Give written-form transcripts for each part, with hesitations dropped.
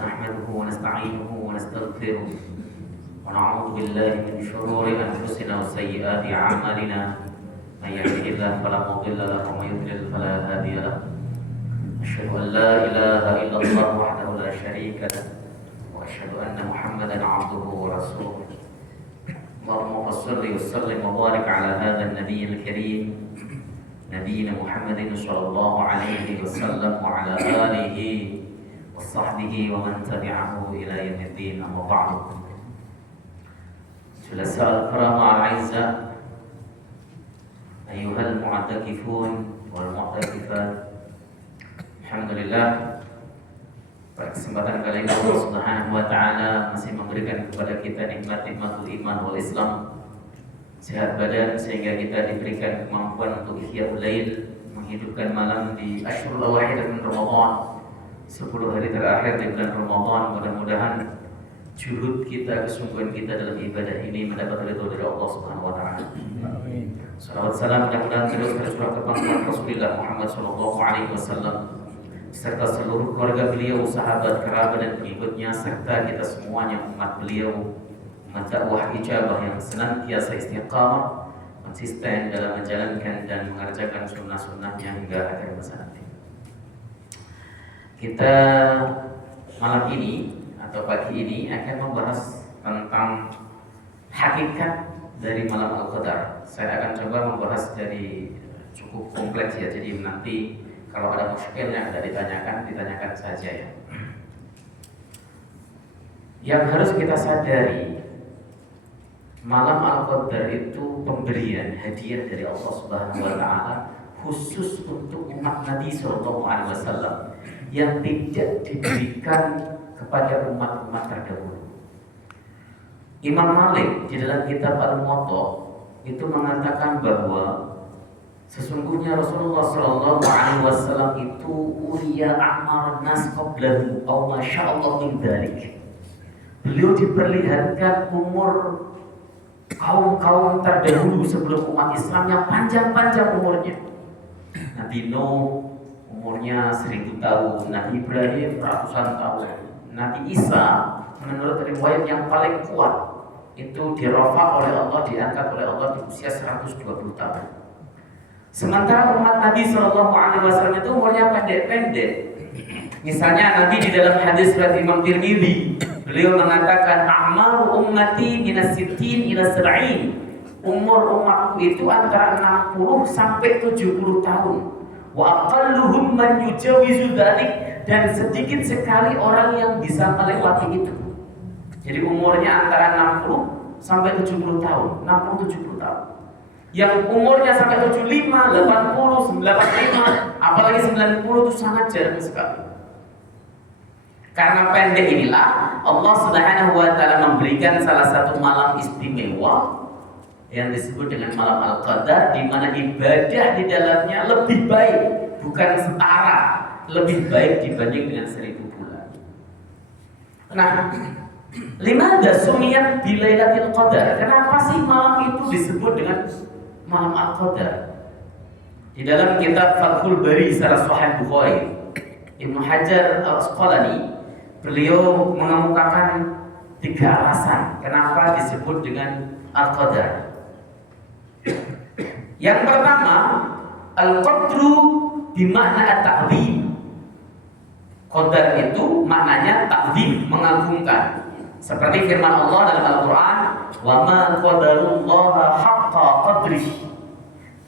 نحمده ونستعينه ونستغفره ونعوذ بالله من شرور أنفسنا وسيئات أعمالنا من يهده الله فلا مضل له ومن يضلل فلا هادي له أشهد أن لا إله إلا الله وحده لا شريك له وأشهد أن محمدا عبده ورسوله اللهم صل وسلم وبارك على هذا النبي الكريم نبينا محمد صلى الله عليه وسلم وعلى آله وصحبه ومن تبعه إلى يوم الدين أما بعد. جلساء الكرام الأعزاء أيها المعتكفون والمعتكفات, alhamdulillah pada kesempatan kali ini Allah Subhanahu wa taala masih memberikan kepada kita nikmat-nikmatul iman wal Islam, sehat badan sehingga kita diberikan kemampuan untuk ihya ulail, menghidupkan malam di Ashhurul Awakhir min Ramadan, 10 hari terakhir di bulan Ramadan. Mudah-mudahan juhud kita, kesungguhan kita dalam ibadah ini mendapat ridho dari Allah Subhanahu wa taala. Amin. Salawat salam mudah-mudahan terus tercurah kepada Rasulullah Muhammad sallallahu alaihi wasallam serta seluruh keluarga beliau, sahabat, kerabat dan pengikutnya, serta kita semuanya umat beliau, umat dakwah ijabah yang senantiasa istiqamah, konsisten dalam menjalankan dan mengerjakan sunnah-sunnahnya hingga akhir masa nanti. Kita malam ini atau pagi ini akan membahas tentang hakikat dari malam Al-Qadar. Saya akan coba membahas dari cukup kompleks ya, jadi nanti kalau ada muskil yang ada ditanyakan saja ya. Yang harus kita sadari, malam Al-Qadar itu pemberian hadiah dari Allah Subhanahu wa taala khusus untuk umat Nabi sallallahu alaihi wasallam yang tidak diberikan kepada umat-umat terdahulu. Imam Malik di dalam kitab Al-Muwatta itu mengatakan bahwa sesungguhnya Rasulullah sallallahu alaihi wasallam itu uriya a'mar nas qablahu aw masyaallah min dzalik. Beliau diperlihatkan umur kaum-kaum terdahulu sebelum umat Islam yang panjang-panjang umurnya. Nabi Nuh umurnya 1000 tahun, Nabi Ibrahim ratusan tahun, Nabi Isa menurut riwayat yang paling kuat itu dirafa oleh Allah, diangkat oleh Allah di usia 120 tahun. Sementara umat Nabi Shallallahu Alaihi Wasallam itu umurnya pendek-pendek. Misalnya Nabi di dalam hadis riwayat Imam Tirmidzi, beliau mengatakan a'maru ummati minas sittin ila sab'in. Umur umatku itu antara 60 sampai 70 tahun. Wa aqalluhum man yujawizu dzalik, dan sedikit sekali orang yang bisa melewati itu. Jadi umurnya antara 60 sampai 70 tahun, 60-70 tahun. Yang umurnya sampai 75, 80, 95, apalagi 90 itu sangat jarang sekali. Karena pendek inilah Allah Subhanahu wa taala memberikan salah satu malam istimewa yang disebut dengan malam Al-Qadar, di mana ibadah di dalamnya lebih baik, bukan setara, lebih baik dibanding dengan 1000 bulan. Nah, limadha sumiyat bilailatil qadar? Kenapa sih malam itu disebut dengan malam Al-Qadar? Di dalam kitab Fathul Bari Syarah Sahih Bukhari, Ibnu Hajar Al-Asqalani beliau mengemukakan 3 alasan kenapa disebut dengan Al-Qadar. Yang pertama, Al-Qadru bimakna at-ta'zim. Qadar itu maknanya ta'zim, mengagungkan. Seperti firman Allah dalam Al-Quran, wa ma qadarullaha haqqa qadrihi,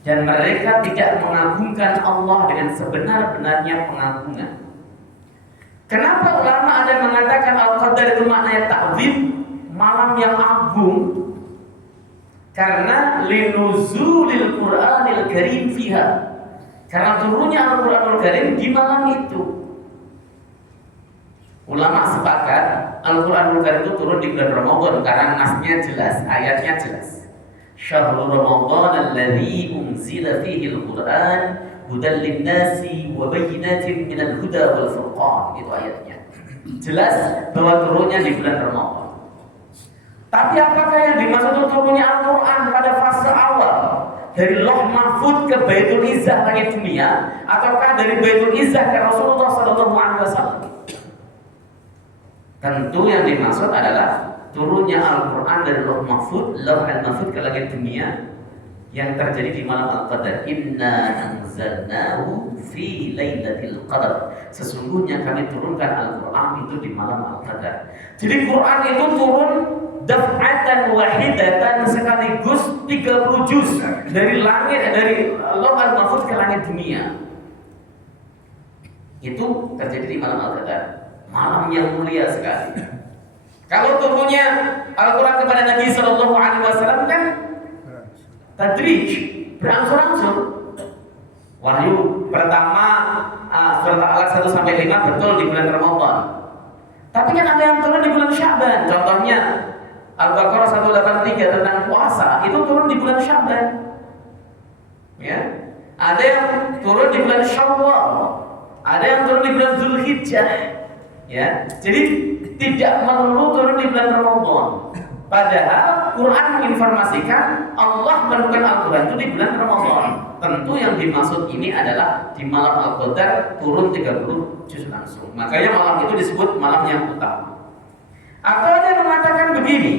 dan mereka tidak mengagungkan Allah dengan sebenar-benarnya pengagungan. Kenapa ulama ada yang mengatakan Al-Qadar itu maknanya ta'zim, malam yang agung? Karena linuzulil Qur'anil Karim fiha, karena turunnya Al-Qur'anul Karim di malam itu. Ulama sepakat Al-Qur'anul Karim itu turun di bulan Ramadan karena nasnya jelas, ayatnya jelas. Syahrul Ramadan alladzi unzila fihi al-Qur'an hudan lin-nasi wa bayyinatin minal huda wal furqan, itu ayatnya. Jelas bahwa turunnya di bulan Ramadan. Tapi apakah yang dimaksud turunnya Al-Quran pada fase awal dari Lauh Mahfuz ke Baitul Izzah langit dunia, ataukah dari Baitul Izzah ke Rasulullah sallallahu alaihi wasallam? Tentu yang dimaksud adalah turunnya Al-Quran dari Lauh Mahfud ke langit dunia yang terjadi di malam Al-Qadar. Inna anzalnahu fi lailatul qadar. Sesungguhnya kami turunkan Al-Quran itu di malam Al-Qadar. Jadi Quran itu turun daf'atan wahidatan, sekaligus 30 juz dari Lauh Mahfud ke langit dunia. Itu terjadi di malam Al-Qadar. Malam yang mulia sekali. Kalau turunnya Al-Quran kepada Nabi Sallallahu Alaihi Wasallam kan tadrij, berangsur-angsur. Wahyu pertama surat Al-Alaq 1 sampai 5 betul di bulan Ramadan. Tapi kan ada yang turun di bulan Sya'ban. Contohnya Al-Baqarah 183 tentang puasa itu turun di bulan Sya'ban. Ya. Ada yang turun di bulan Syawal. Ada yang turun di bulan Zulhijjah. Ya. Jadi tidak melulu turun di bulan Ramadan. Padahal Quran menginformasikan Allah menurunkan Al-Quran itu di bulan Ramadan. Tentu yang dimaksud ini adalah di malam Al-Qadar turun 30 juz langsung. Makanya malam itu disebut malam yang utama. Atau ada yang mengatakan begini,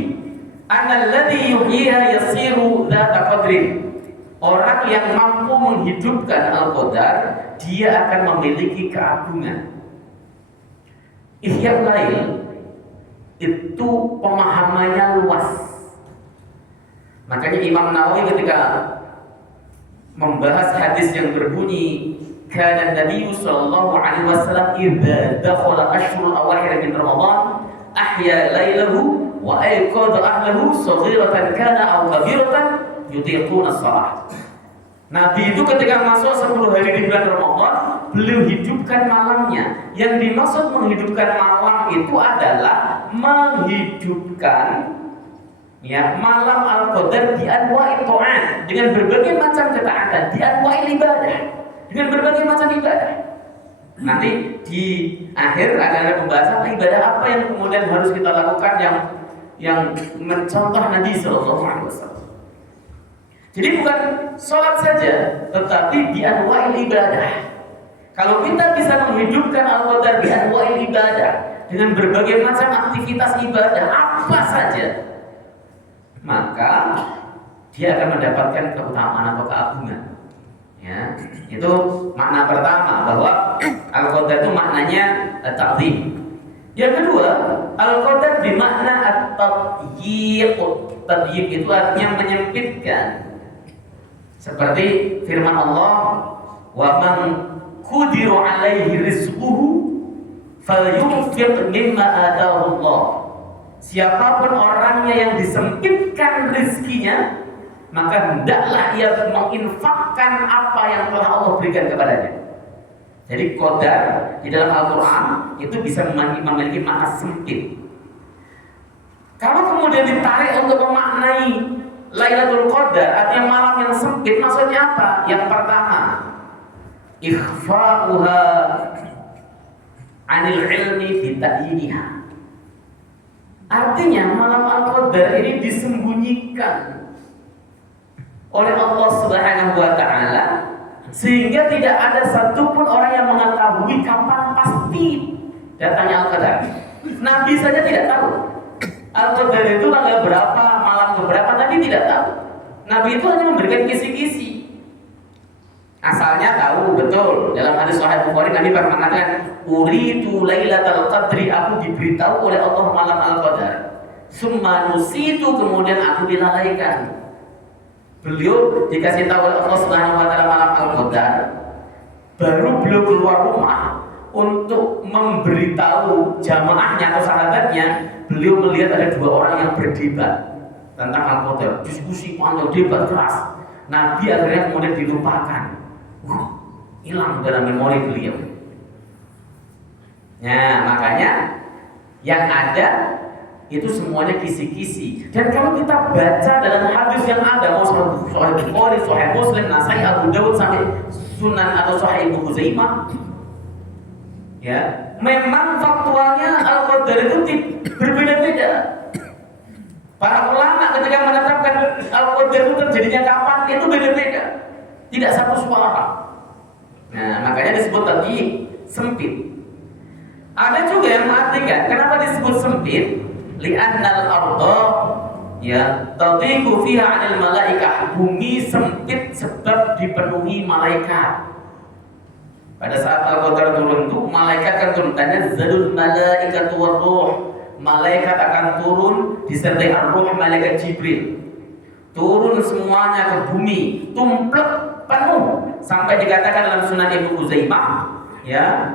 annalladzi yuhyiha yasiru dzata qadrin. Orang yang mampu menghidupkan Al-Qadar, dia akan memiliki keagungan. Ihya Lail itu pemahamannya luas. Makanya Imam Nawawi ketika membahas hadis yang berbunyi kana Nabi sallallahu alaihi wasallam idza dakhala ashrul awakhir min Ramadan ahya lailahu wa ayqadha ahlahu saghiratan kana aw kabiratan yutiquna shalah. Nabi itu ketika masuk 10 hari di bulan Ramadan, beliau hidupkan malamnya. Yang dimaksud menghidupkan malam itu adalah menghidupkan malam Al-Qadar di anwa'il ta'at, dengan berbagai macam ketaatan, di anwa'il ibadah, dengan berbagai macam ibadah. Nanti di akhir ada pembahasan ibadah apa yang kemudian harus kita lakukan yang mencontoh Nabi sallallahu alaihi wasallam. Jadi bukan sholat saja, tetapi di anwa'il ibadah. Kalau kita bisa menghidupkan Al-Qadar di anwa'il ibadah dengan berbagai macam aktivitas ibadah apa saja, maka dia akan mendapatkan keutamaan atau keagungan. Ya, itu makna pertama, bahwa Al-Qadar itu maknanya ta'zim. Yang kedua, Al-Qadar bermakna at-tadyiq. Tadyiq itu artinya menyempitkan. Seperti firman Allah, wa man qudiru alaihi rizquhu falyunfiq mimma ataahu Allah. Siapapun orangnya yang disempitkan rezekinya, maka hendaklah ia menginfakkan apa yang telah Allah berikan kepadanya. Jadi qadar di dalam Al-Quran itu bisa memiliki makna sempit. Kalau kemudian ditarik untuk memaknai Lailatul Qadar, artinya malam yang sempit, maksudnya apa? Yang pertama, ikhfa'uha 'anil ilmi bita'yiniha. Artinya malam Al-Qadar ini disembunyikan oleh Allah Subhanahu wa taala, sehingga tidak ada satupun orang yang mengetahui kapan pasti datangnya Al-Qadar. Nabi saja tidak tahu Al-Qadar itu tanggal berapa, malam berapa, Nabi tidak tahu. Nabi itu hanya memberikan kisi-kisi. Asalnya tahu betul. Dalam hadis Sahih Bukhari Nabi pernah mengatakan, "Uritu lailatal qadri," aku diberitahu oleh Allah malam Al-Qadar. Summa nusitu, kemudian aku dilalaikan. Beliau dikasih tahu oleh Allah Subhanahu wa taala malam Al-Qadar, baru beliau keluar rumah untuk memberitahu jamaahnya atau sahabatnya. Beliau melihat ada 2 orang yang berdebat tentang Al-Qadar, diskusi panjang, debat keras. Nabi akhirnya kemudian dilupakan, hilang dalam memori beliau. Nah, makanya yang ada itu semuanya kisi-kisi. Dan kalau kita baca dalam hadis yang ada, mau Sahih Bukhari, Sahih Muslim, Nasai, Abu Dawud sampai Sunan atau Sahih Ibnu Huzaimah, ya, memang faktualnya Al-Qadar itu berbeda-beda. Para ulama ketika menetapkan Al-Qadar itu terjadinya kapan itu beda-beda, tidak satu suara. Nah, makanya disebut tadi sempit. Ada juga yang mengartikan kenapa disebut sempit? Li'annal arda ya tadiqu fiha 'anil malaikah. Bumi sempit sebab dipenuhi malaikat. Pada saat Al-Qadar turun itu malaikat akan turun. Tanazzalul malaikatu war-ruh. Malaikat akan turun disertai ar-ruh malaikat Jibril. Turun semuanya ke bumi, tumplek penuh sampai dikatakan dalam Sunan Ibnu Uzaimah, ya.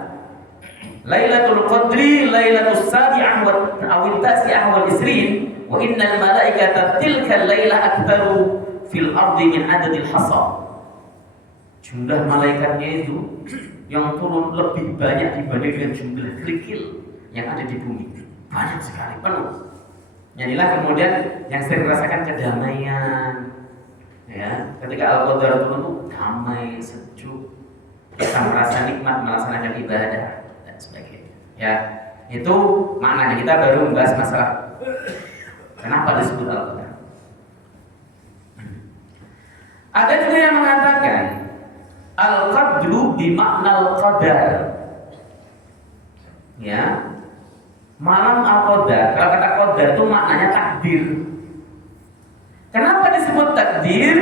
Lailatul Qadri lailatus sabi'ah wa tasi'ah wal isrin wa innal malaikata tilka laila aktsaru fil ardi min adadil hasa. Jumlah malaikatnya itu yang turun lebih banyak dibanding dengan jumlah kerikil yang ada di bumi. Banyak sekali, penuh. Inilah kemudian yang saya rasakan kedamaian. Ya, ketika Al-Qadar turun itu damai, sejuk. Kita merasa nikmat melaksanakan ibadah dan sebagainya. Ya, itu maknanya. Kita baru membahas masalah kenapa disebut Al-Qadar. Ada juga yang mengatakan Al-Qadru bimakna Al-Qadar. Ya. Malam Al-Qadar, kalau kata Qadar itu maknanya takdir. Kenapa disebut takdir?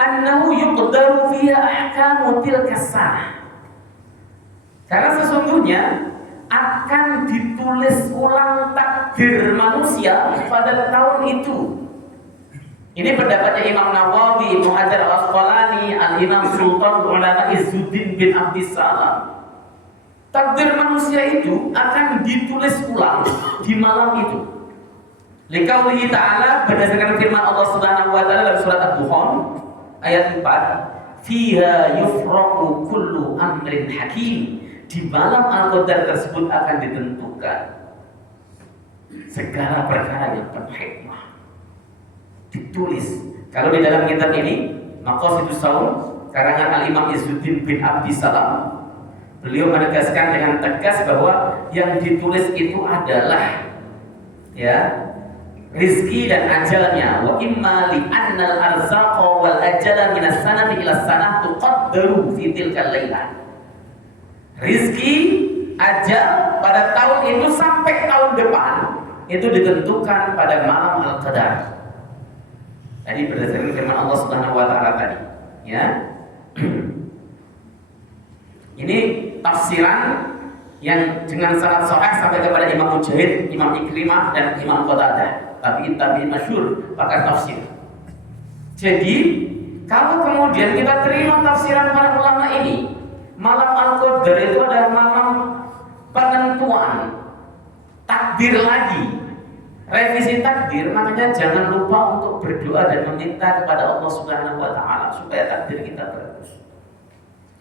Annahu yuqdaru fiha ahkamu tilka sanah. Karena sesungguhnya akan ditulis ulang takdir manusia pada tahun itu. Ini pendapatnya Imam Nawawi, Ibnu Hajar Al-Asqalani, Al-Imam Sultan Ulama Izzuddin bin Abdissalam. Takdir manusia itu akan ditulis ulang di malam itu. Liqaulihi ta'ala, berdasarkan firman Allah Subhanahu wa taala dalam surat Ad-Dukhan ayat 4, "Fiha yufraqu kullu amrin hakim." Di malam Al-Qadar tersebut akan ditentukan segala perkara yang penuh hikmah. Ditulis. Kalau di dalam kitab ini, Maqasidus Shaum karangan Al-Imam Izzuddin bin Abdissalam, beliau menegaskan dengan tegas bahwa yang ditulis itu adalah ya rizki dan ajalnya. Wa imma li annal arzaqa wal ajala minas sanati ila sanah tuqaddaru fi tilkal lailah. Rizki, ajal pada tahun itu sampai tahun depan itu ditentukan pada malam Al-Qadar. Tadi berdasarkan firman Allah Subhanahu wa taala tadi, ya. Ini tafsiran yang dengan sanad sahih sampai kepada Imam Mujahid, Imam Ikrimah dan Imam Qatadah, tabi'in masyhur pakar tafsir. Jadi, kalau kemudian kita terima tafsiran para ulama ini, malam Al-Qadar itu adalah malam penentuan takdir lagi, revisi takdir. Makanya jangan lupa untuk berdoa dan meminta kepada Allah Subhanahu wa taala supaya takdir kita bagus.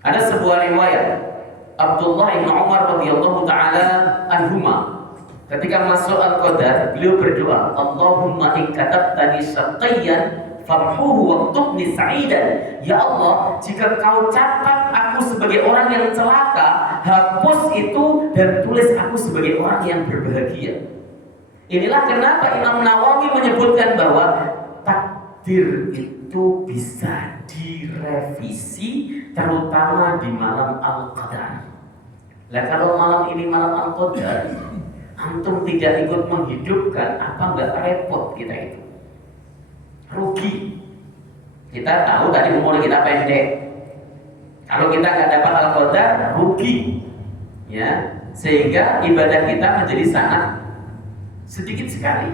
Ada sebuah riwayat Abdullah bin Umar radhiyallahu taala anhuma, ketika masuk Al-Qadar beliau berdoa, Allahumma in katabtani syaqiyyan famhuhu waktubni sa'idan. Ya Allah, jika kau catat aku sebagai orang yang celaka, hapus itu dan tulis aku sebagai orang yang berbahagia. Inilah kenapa Imam Nawawi menyebutkan bahwa takdir itu bisa direvisi terutama di malam Al-Qadar. Lah kalau malam ini malam Al-Qadar, antum tidak ikut menghidupkan, apa enggak repot kita itu? Rugi. Kita tahu tadi umur kita pendek. Kalau kita nggak dapat Al-Qadar, rugi. Ya, sehingga ibadah kita menjadi sangat sedikit sekali.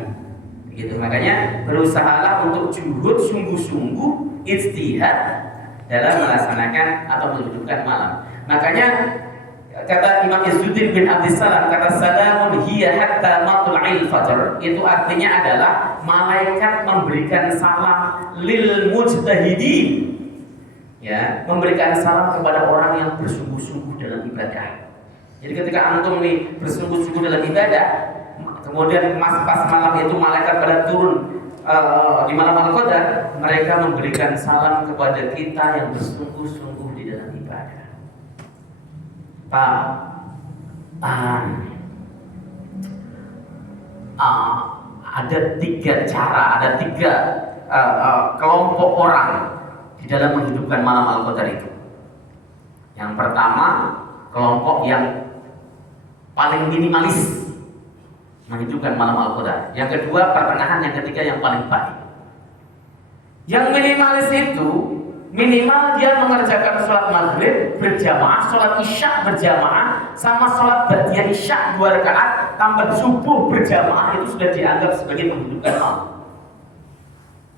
Gitu, makanya berusahalah untuk juhud sungguh-sungguh ijtihad dalam melaksanakan atau menghidupkan malam. Makanya kata Imam Izzuddin bin Abdissalam, kata salamun hiya hatta matla'il fajr, itu artinya adalah malaikat memberikan salam lil mujtahidin, ya, memberikan salam kepada orang yang bersungguh-sungguh dalam ibadah. Jadi ketika antum nih bersungguh-sungguh dalam ibadah, kemudian pas malam itu malaikat pada turun di malam Al-Qadar, mereka memberikan salam kepada kita yang bersungguh-sungguh di dalam ibadah. Ada tiga cara, ada tiga kelompok orang di dalam menghidupkan malam Al-Qadar itu. Yang pertama, kelompok yang paling minimalis menghidupkan malam Al-Qadar. Yang kedua pertengahan, yang ketiga yang paling baik. Yang minimalis itu minimal dia mengerjakan sholat maghrib berjamaah, sholat isya berjamaah, sama sholat ba'diyah isya 2 rakaat tambah subuh berjamaah, itu sudah dianggap sebagai menghidupkan malam.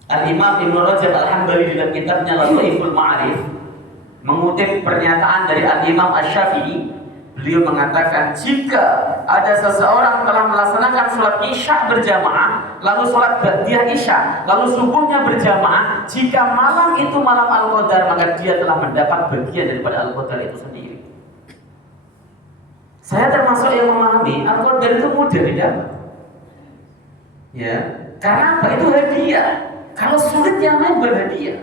Al-Imam Ibnu Rajab Al-Hambali dalam kitabnya Lataiful Ma'arif mengutip pernyataan dari Al-Imam Asy-Syafi'i. Beliau mengatakan, jika ada seseorang telah melaksanakan sholat isya berjamaah, lalu sholat ba'diyah isya, lalu subuhnya berjamaah, jika malam itu malam Al-Qadar, maka dia telah mendapat bagian daripada Al-Qadar itu sendiri. Saya termasuk yang memahami Al-Qadar itu mudah didapat. Ya, karena apa? Itu hadiah. Kalau sulit yang lain berhadiah.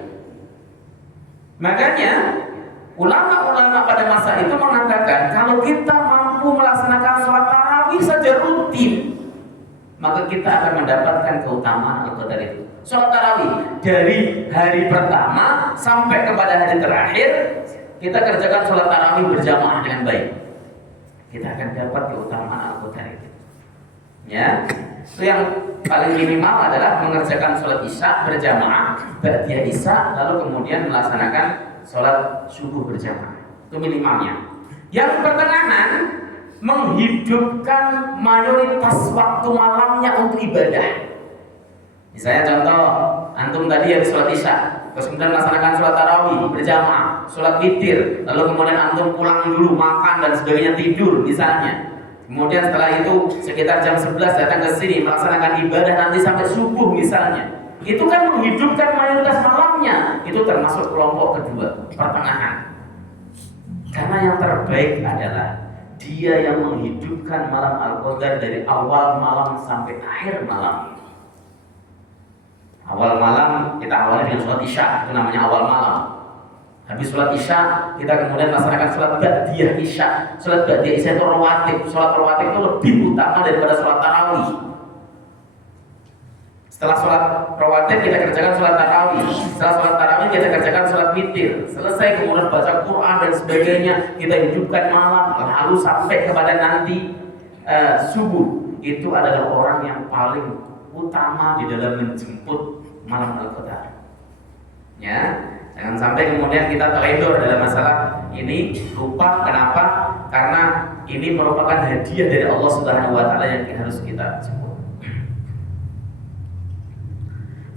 Makanya ulama-ulama pada masa itu mengatakan, kalau kita mampu melaksanakan sholat tarawih saja rutin, maka kita akan mendapatkan keutamaan Al-Qadar itu. Sholat tarawih dari hari pertama sampai kepada hari terakhir, kita kerjakan sholat tarawih berjamaah dengan baik, kita akan dapat keutamaan Al-Qadar itu. Ya, itu yang paling minimal adalah mengerjakan sholat isya berjamaah, ba'diyah isya, lalu kemudian melaksanakan sholat subuh berjamaah. Itu minimalnya. Yang pertengahan, menghidupkan mayoritas waktu malamnya untuk ibadah. Misalnya contoh, antum tadi habis sholat isya, terus kemudian melaksanakan sholat tarawih berjamaah, sholat witir, lalu kemudian antum pulang dulu, makan dan sebagainya, tidur misalnya. Kemudian setelah itu sekitar jam 11 datang ke sini melaksanakan ibadah nanti sampai subuh misalnya. Itu kan menghidupkan mayoritas malamnya. Itu termasuk kelompok kedua, pertengahan. Karena yang terbaik adalah dia yang menghidupkan malam Al-Qadar dari awal malam sampai akhir malam. Awal malam kita awali dengan sholat isya, itu namanya awal malam. Habis sholat isya, kita kemudian melaksanakan sholat ba'diyah isya. Sholat ba'diyah isya itu rawatib. Sholat rawatib itu lebih utama daripada sholat tarawih. Setelah sholat rawatib kita kerjakan sholat tarawih. Setelah sholat tarawih kita kerjakan sholat witir. Selesai kemudian baca Quran dan sebagainya, kita hidupkan malam, lalu sampai kepada nanti subuh. Itu adalah orang yang paling utama di dalam menjemput malam Al-Qadar. Ya, jangan sampai kemudian kita teledor dalam masalah ini, lupa. Kenapa? Karena ini merupakan hadiah dari Allah Subhanahu wa taala yang harus kita jemput.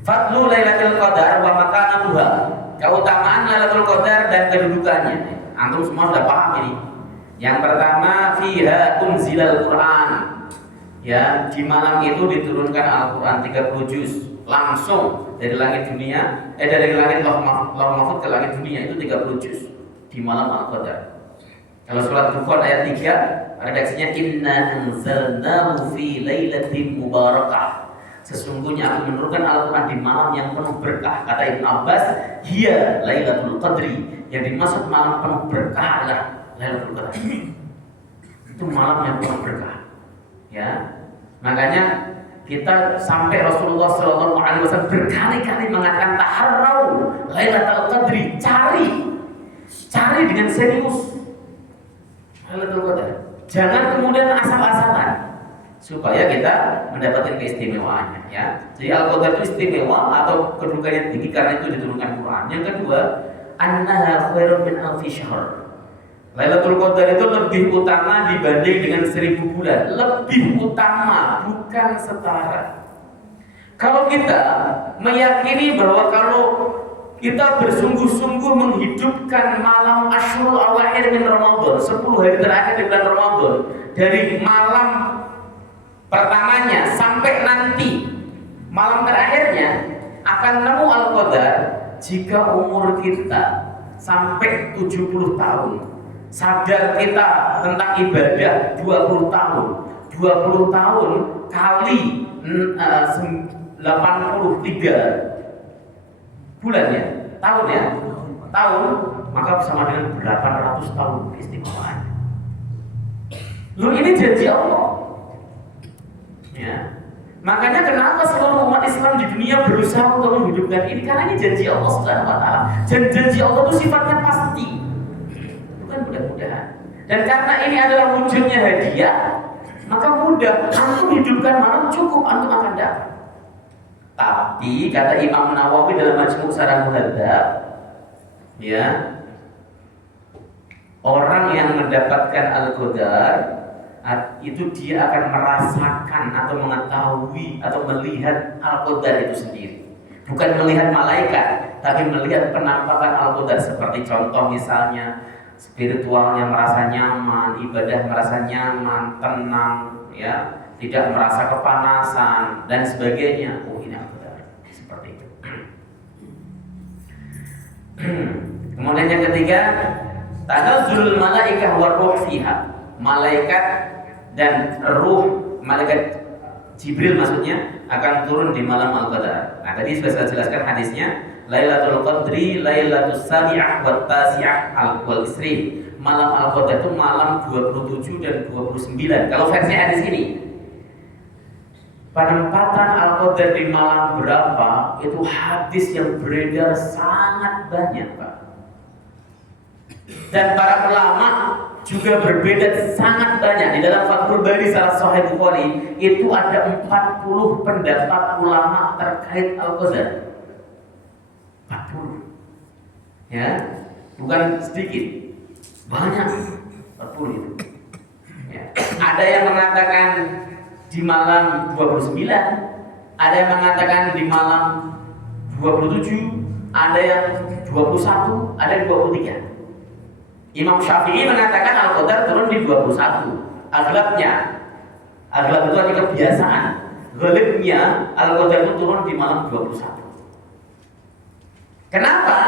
Fadlu Lailatul Qadar wa makanatuha. Keutamaan Lailatul Qadar dan kedudukannya. Antum semua sudah paham ini. Yang pertama, fiha unzilal Quran. Ya, di malam itu diturunkan Al-Qur'an 30 juz langsung dari langit dunia, dari langit Lauh Mahfuz ke langit dunia, itu 30 juz di malam Al-Qadar. Kalau surat Dukhan ayat 3, redaksinya inna anzalnahu fi lailatin mubarakah. Sesungguhnya aku menurunkan Al-Qur'an di malam yang penuh berkah. Kata Ibnu Abbas, hiya Lailatul Qadri. Yang dimaksud malam penuh berkah adalah Lailatul Qadar. Itu malam yang penuh berkah. Ya, makanya kita sampai Rasulullah SAW berkali-kali mengatakan taharrau Lailatul Qadri, cari dengan serius Lailatul Qadar. Jangan kemudian asal-asalan, supaya kita mendapatkan keistimewaannya. Ya, jadi Al-Qadar itu istimewa atau kedudukannya tinggi karena itu diturunkan Quran. Yang kedua, annaha khairun min alfi syahr. Lailatul Qadar itu lebih utama dibanding dengan 1000 bulan. Lebih utama, bukan setara. Kalau kita meyakini bahwa kalau kita bersungguh-sungguh menghidupkan malam Asyurul Awakhir min Ramadan, 10 hari terakhir di bulan Ramadan, dari malam pertamanya sampai nanti malam terakhirnya, akan nemu Al-Qadar jika umur kita sampai 70 tahun. Sadar kita tentang ibadah 20 tahun. 20 tahun kali 83 bulan ya, tahun ya, tahun, maka sama dengan 800 tahun keistimewaan. Loh, ini janji Allah. Ya. Makanya kenapa seluruh umat Islam di dunia berusaha untuk menghidupkan ini? Karena ini janji Allah Subhanahu wa taala. Janji Allah itu sifatnya pasti. Bukan mudah-mudahan. Dan karena ini adalah wujudnya hadiah, maka mudah antum hidupkan malam, cukup antum akan dapat. Tapi kata Imam Nawawi dalam Majmu' Syarah Muhadzab, ya, orang yang mendapatkan Al-Qadar itu dia akan merasakan atau mengetahui atau melihat Al-Qadar itu sendiri. Bukan melihat malaikat, tapi melihat penampakan Al-Qadar. Seperti contoh misalnya spiritualnya merasa nyaman, ibadah merasa nyaman, tenang, ya, tidak merasa kepanasan dan sebagainya. Oh, ini Al-Qadar. Seperti itu. Kemudian yang ketiga, tanazzulul malaikah war ruh fiha. Malaikat dan ruh, malaikat Jibril maksudnya, akan turun di malam Al-Qadar. Nah, tadi sudah saya jelaskan hadisnya, Lailatul Qadri, Lailatul Sabi'ah wat Tasi'ah wal Isri. Malam Al-Qadar itu malam 27 dan 29. Kalau versi hadis ini, penempatan Al-Qadar di malam berapa, itu hadis yang beredar sangat banyak, Pak. Dan para ulama juga berbeda sangat banyak. Di dalam Fathul Bari Syarah Sahih Bukhari itu ada 40 pendapat ulama terkait Al-Qadar. 40. Ya, bukan sedikit. Banyak. 40 itu. Ya. Ada yang mengatakan di malam 29, ada yang mengatakan di malam 27, ada yang 21, ada yang 23. Imam Syafi'i mengatakan Al-Qadar turun di 21. Aghlabnya, aghlab itu adalah kebiasaan. Ghalibnya Al-Qadar itu turun di malam 21. Kenapa?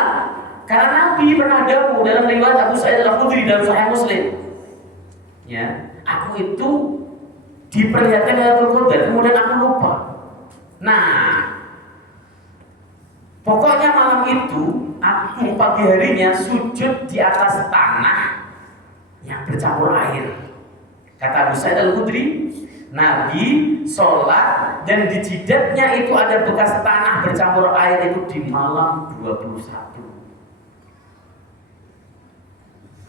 Karena Nabi pernah dawuh dalam riwayat Abu Sa'id Al-Khudri dalam Sahih Muslim. Ya, aku itu diperlihatkan Al-Qadar, kemudian aku lupa. Nah, pokoknya malam itu aku pagi harinya sujud di atas tanah yang bercampur air. Kata Abu Sa'id Al-Khudri, Nabi sholat dan di jidatnya itu ada bekas tanah bercampur air itu di malam 21.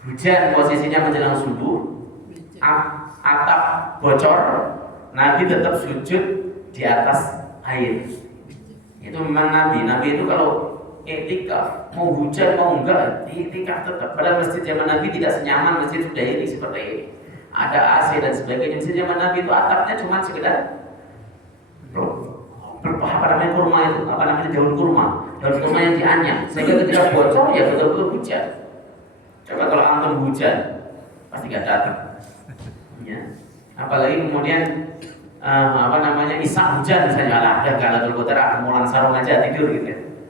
Hujan posisinya menjelang subuh, atap bocor, Nabi tetap sujud di atas air. Itu memang Nabi itu kalau i'tikaf, mau hujan mau enggak, i'tikaf tetap. Padahal masjid zaman Nabi tidak senyaman masjid sudah ini seperti ini. Ada AC dan sebagainya. Masjid zaman Nabi itu atapnya cuma sekedar kurma itu, daun kurma yang dianyam. Sehingga ketika bocor ya betul-betul hujan. Coba kalau antum hujan, pasti gak datang. Ya. Apalagi kemudian isak hujan misalnya, ada Lailatul Qadar, aku mau sarung aja tidur gitu.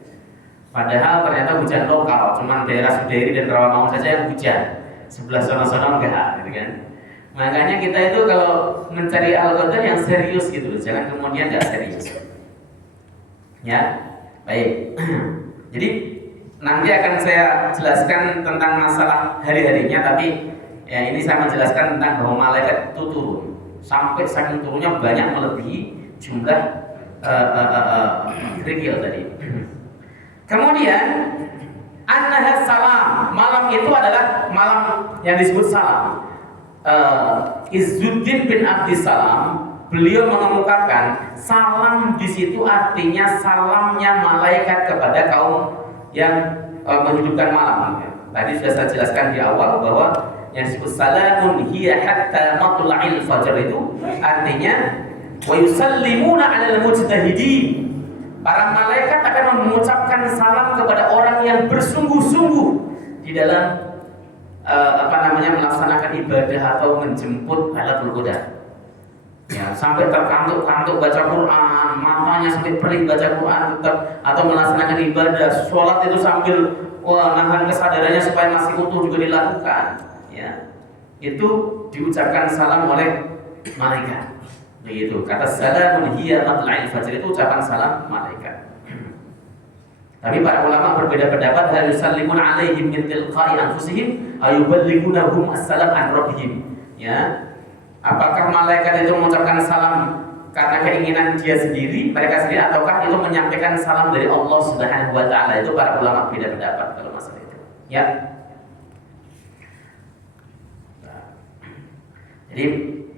Padahal ternyata hujan lokal, cuman daerah Sudairi dan Rawamangun saja yang hujan. Sebelah sana-sana enggak, gitu kan. Makanya kita itu kalau mencari Al-Qadar yang serius gitu, jangan kemudian enggak serius. Ya, baik. Jadi nanti akan saya jelaskan tentang masalah hari-harinya, tapi ya ini saya menjelaskan tentang bahwa malaikat itu turun. Sampai saking turunnya banyak melebihi jumlah kerikil tadi. Kemudian annaha salam, malam itu adalah malam yang disebut salam. Izzuddin bin Abdissalam beliau mengemukakan salam di situ artinya salamnya malaikat kepada kaum yang menghidupkan malam. Tadi sudah saya jelaskan di awal bahwa yang disebut salamun hiya hatta matla'il fajr itu artinya wa yusallimuna 'alal mujtahidin. Para malaikat akan mengucapkan salam kepada orang yang bersungguh-sungguh di dalam melaksanakan ibadah atau menjemput Lailatul Qadar. Ya, sampai terkantuk-kantuk baca Quran, matanya sampai perih baca Quran tetap, atau melaksanakan ibadah, sholat itu sambil nahan kesadarannya supaya masih utuh juga dilakukan. Ya, itu diucapkan salam oleh malaikat. Begitu. Kata salamun hiya matla'il fajr itu ucapan salam malaikat. Tapi para ulama berbeda pendapat, hal yusallimun alaihim min tilqa'i anfusihim ayuballighunahum assalam an rabbihim. Ya. Apakah malaikat itu mengucapkan salam karena keinginan dia sendiri, mereka sendiri, ataukah itu menyampaikan salam dari Allah Subhanahu wa taala? Itu para ulama beda pendapat kalau masalah itu. Ya. Jadi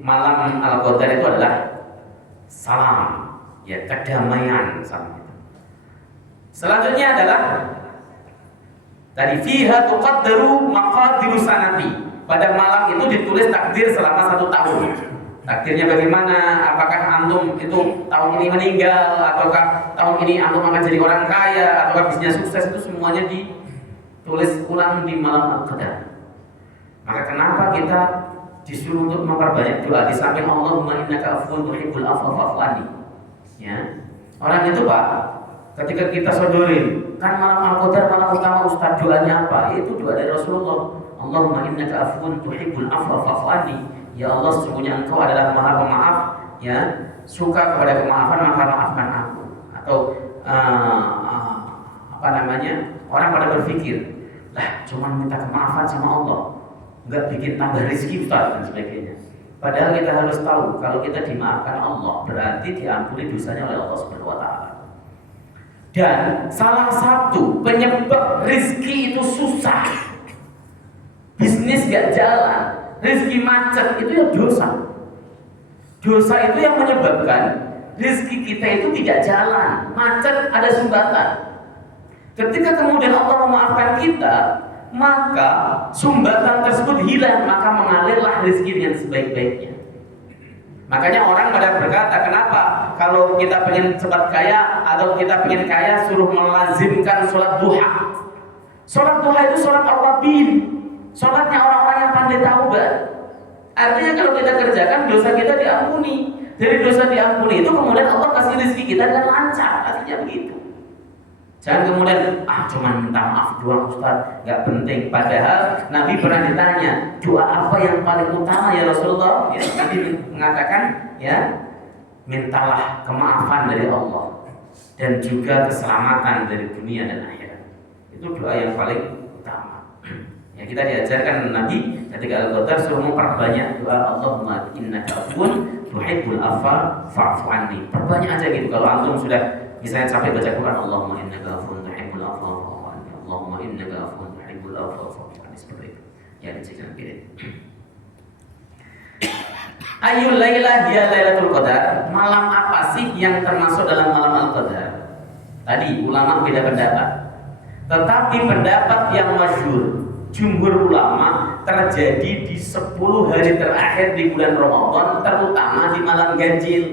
malam Al-Qadar itu adalah salam, ya, kedamaian salam itu. Selanjutnya adalah tadi fiha tuqaddaru maqadiru sanati. Pada malam itu ditulis takdir selama 1 tahun. Takdirnya bagaimana? Apakah antum itu tahun ini meninggal, ataukah tahun ini antum akan jadi orang kaya, ataukah bisnisnya sukses, itu semuanya ditulis ulang di malam Al-Qadar. Maka kenapa kita disuruh untuk memperbanyak doa di samping Allahumma innaka afuwwun tuhibbul afwa fa'fu anni. Ya. Orang itu Pak, ketika kita sodorin, kan malam Al-Qadar malam utama Ustaz, doanya apa? Itu doa dari Rasulullah. Allahumma innaka afuwwun tuhibbul afwa fa'fu anni. Ya Allah, sesungguhnya Engkau adalah Maha Pemaaf, ya, suka kepada kemaafan, maka maafkan aku. Atau orang pada berpikir, lah cuman minta kemaafan sama Allah, nggak bikin tambah rezeki Ustaz dan sebagainya. Padahal kita harus tahu, kalau kita dimaafkan Allah, berarti diampuni dosanya oleh Allah Subhanahu wa taala. Dan salah satu penyebab rezeki itu susah, bisnis gak jalan, rezeki macet, itu ya dosa. Dosa itu yang menyebabkan rezeki kita itu tidak jalan, macet, ada sumbatan. Ketika kemudian Allah memaafkan kita, maka sumbatan tersebut hilang, maka mengalirlah rezeki dengan sebaik-baiknya. Makanya orang pada berkata, kenapa kalau kita pengen cepat kaya atau kita pengen kaya suruh melazimkan sholat duha. Sholat duha itu sholat awabin, sholatnya orang-orang yang pandai taubat. Artinya kalau kita kerjakan, dosa kita diampuni. Dari dosa diampuni itu kemudian Allah kasih rezeki kita dengan lancar. Artinya begitu. Jangan kemudian cuman minta maaf doang Ustaz, nggak penting. Padahal Nabi pernah ditanya, doa apa yang paling utama ya Rasulullah? Ya, Nabi mengatakan, ya, mintalah kemaafan dari Allah dan juga keselamatan dari dunia dan akhirat. Itu doa yang paling utama. Ya, kita diajarkan Nabi ketika Al-Qadar suruh memperbanyak doa Allahumma innaka afuwwun tuhibbul afwa fa'fu anni. Perbanyak aja gitu. Kalau antum sudah misalnya sampai baca Quran, Allahumma innaka afuwwun tuhibbul afwa fa'fu anni. Allahumma innaka afuwwun tuhibbul afwa fa'fu anni, seperti itu. Ya, dicek kiri. Ayyul laila hiya lailatul qadar. Malam apa sih yang termasuk dalam malam Al-Qadar? Tadi ulama beda pendapat. Tetapi pendapat yang masyhur jumhur ulama terjadi di 10 hari terakhir di bulan Ramadan, terutama di malam ganjil.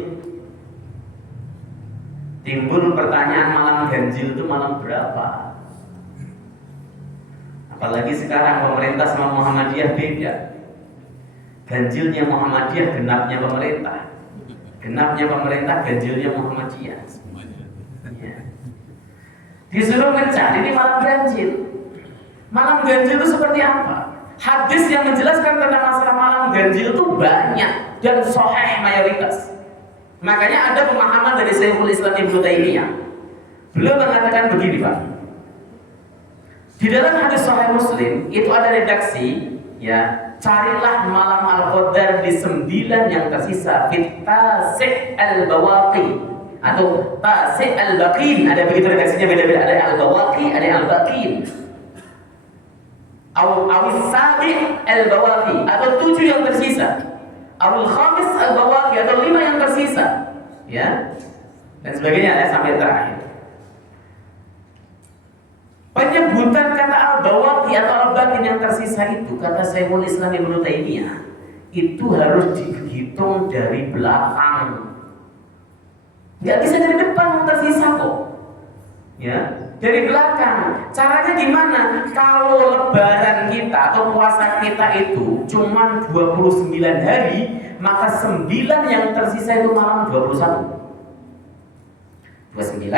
Timbul pertanyaan, malam ganjil itu malam berapa? Apalagi sekarang pemerintah sama Muhammadiyah beda. Ganjilnya Muhammadiyah, genapnya pemerintah. Genapnya pemerintah, ganjilnya Muhammadiyah. Ya. Disuruh mencari di malam ganjil. Malam ganjil itu seperti apa? Hadis yang menjelaskan tentang masalah malam ganjil itu banyak dan sahih mayoritas. Makanya ada pemahaman dari Syekhul Islam Ibnu Taimiyah. Beliau mengatakan begini, Pak. Di dalam hadis Sahih Muslim itu ada redaksi, ya, carilah malam Al-Qadar di 9 yang tersisa, fit tasi' al-bawaqi atau tasi' al-baqin. Ada begitu redaksinya, beda-beda, ada al-bawaqi, ada al-baqin. Awis sabi' al-bawaqi atau 7 yang tersisa. Awil khamis al-bawaqi atau 5 yang tersisa, ya, dan sebagainya, ya, sampai terakhir. Penyebutan kata al-bawaqi atau al-baqi yang tersisa itu, kata Syekhul Islam Ibnu Taimiyah, itu harus dihitung dari belakang. Nggak bisa dari depan yang tersisa kok, ya, dari belakang. Caranya gimana? Kalau lebaran kita atau puasa kita itu cuma 29 hari, maka 9 yang tersisa itu malam 21. 29,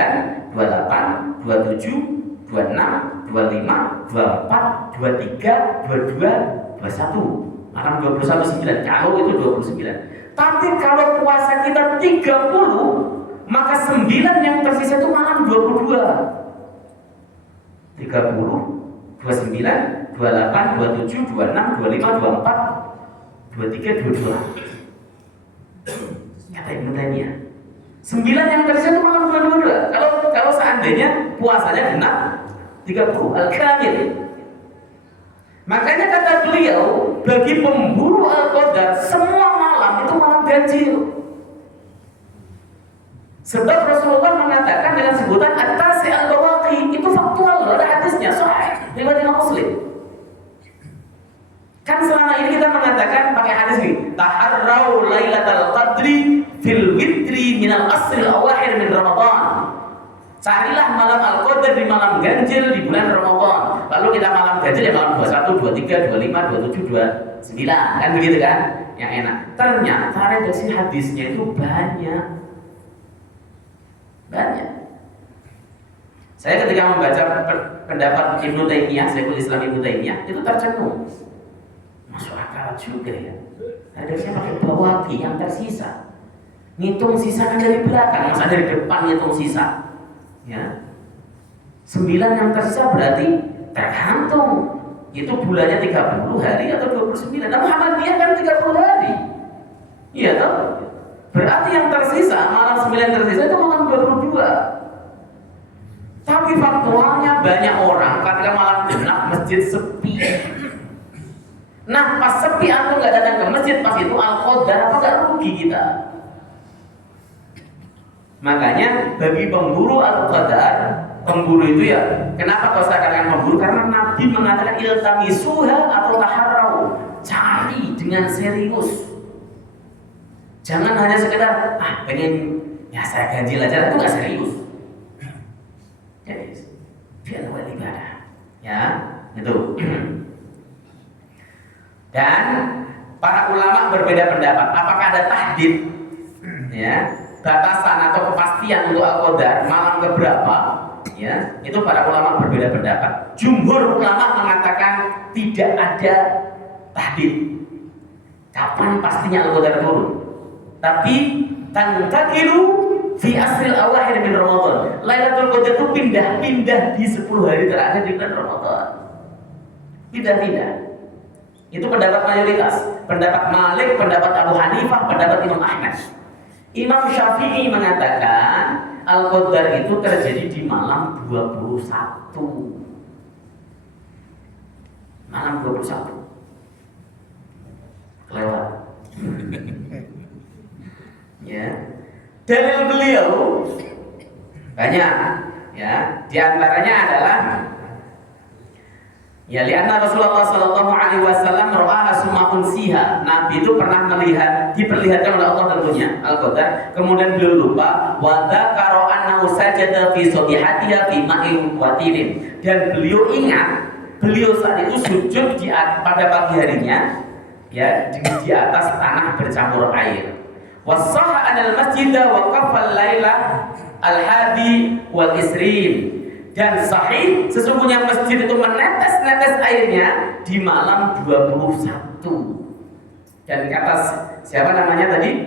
28, 27, 26, 25, 24, 23, 22, 21. Malam 21 9. Kalau itu 29. Tapi kalau puasa kita 30, maka 9 yang tersisa itu malam 22. 30, 29, 28, 27, 26, 25, 24, 23, 22. Kata Ibnu Taimiyah, 9 yang tersisa itu malam 22. Kalau seandainya puasanya genap 30 al-kamil. Makanya kata beliau, bagi pemburu Al-Qadar semua malam itu malam ganjil. Sebab Rasulullah mengatakan dengan sebutan at-tasi al-bawaqi, itu faktual, ada hadisnya sahih riwayat Imam Muslim. Kan selama ini kita mengatakan pakai hadis ini, taharrau lailatal qadri fil witri minal asril awakhir min Ramadan. Carilah malam Al-Qadar di malam ganjil di bulan Ramadan. Lalu kita malam ganjil ya malam 21, 23, 25, 27, 29. Kan begitu kan? Yang enak. Ternyata redaksi hadisnya itu banyak. Saya ketika membaca pendapat Ibnu Taimiyah, Syekhul Islam Ibnu Taimiyah, itu tercengung. Masuk akal juga ya. Hadisnya pakai bawaki yang tersisa. Ngitung sisa kan dari belakang, masa dari depan ngitung sisa. Ya. 9 yang tersisa berarti tergantung itu bulannya 30 hari atau 29. Nah, Muhammadiyah kan 30 hari. Iya toh? Berarti yang tersisa, malam 9 tersisa itu malam 22. Tapi faktualnya banyak orang ketika malam genap masjid sepi. Nah, pas sepi antum nggak datang ke masjid, pas itu Al-Qadar, apa nggak rugi kita? Makanya bagi pemburu Al-Qadar, pemburu itu ya, kenapa kau saya katakan pemburu? Karena Nabi mengatakan iltamisuha atau taharrau, cari dengan serius. Jangan hanya sekedar pengen ya saya ganjil aja, itu nggak serius. Jadi biar buat ibadah, ya itu. Dan para ulama berbeda pendapat. Apakah ada tahdid, ya? Batasan atau kepastian untuk Al-Qadar malam keberapa, ya, itu para ulama berbeda pendapat. Jumhur ulama mengatakan tidak ada tahdid kapan pastinya Al-Qadar turun, tapi tantakilu fi asril awakhir min Ramadan. Lailatul Qadar itu pindah-pindah di 10 hari terakhir di bulan Ramadan. Pindah-pindah. Itu pendapat mayoritas, pendapat Malik, pendapat Abu Hanifah, pendapat Imam Ahmad. Imam Syafi'i mengatakan Al-Qadar itu terjadi di malam 21. Malam 21. Kelewat. Ya. Dalil beliau banyak, ya. Di antaranya adalah ya lianna Rasulullah sallallahu alaihi wasallam ra'aha summa unsiha. Nabi itu pernah melihat, diperlihatkan oleh Allah tentunya Al-Qadar, kemudian beliau lupa wa dzakara annahu sajada fi sabihatiha fi ma'in watirin, dan beliau ingat beliau saat itu sujud pada pagi harinya, ya, di atas tanah bercampur air. Wassaha anal masjidah wa qafal laila al-hadi wal isrin. Dan sahih sesungguhnya masjid itu menetes-netes airnya di malam 21. Dan kata siapa namanya tadi,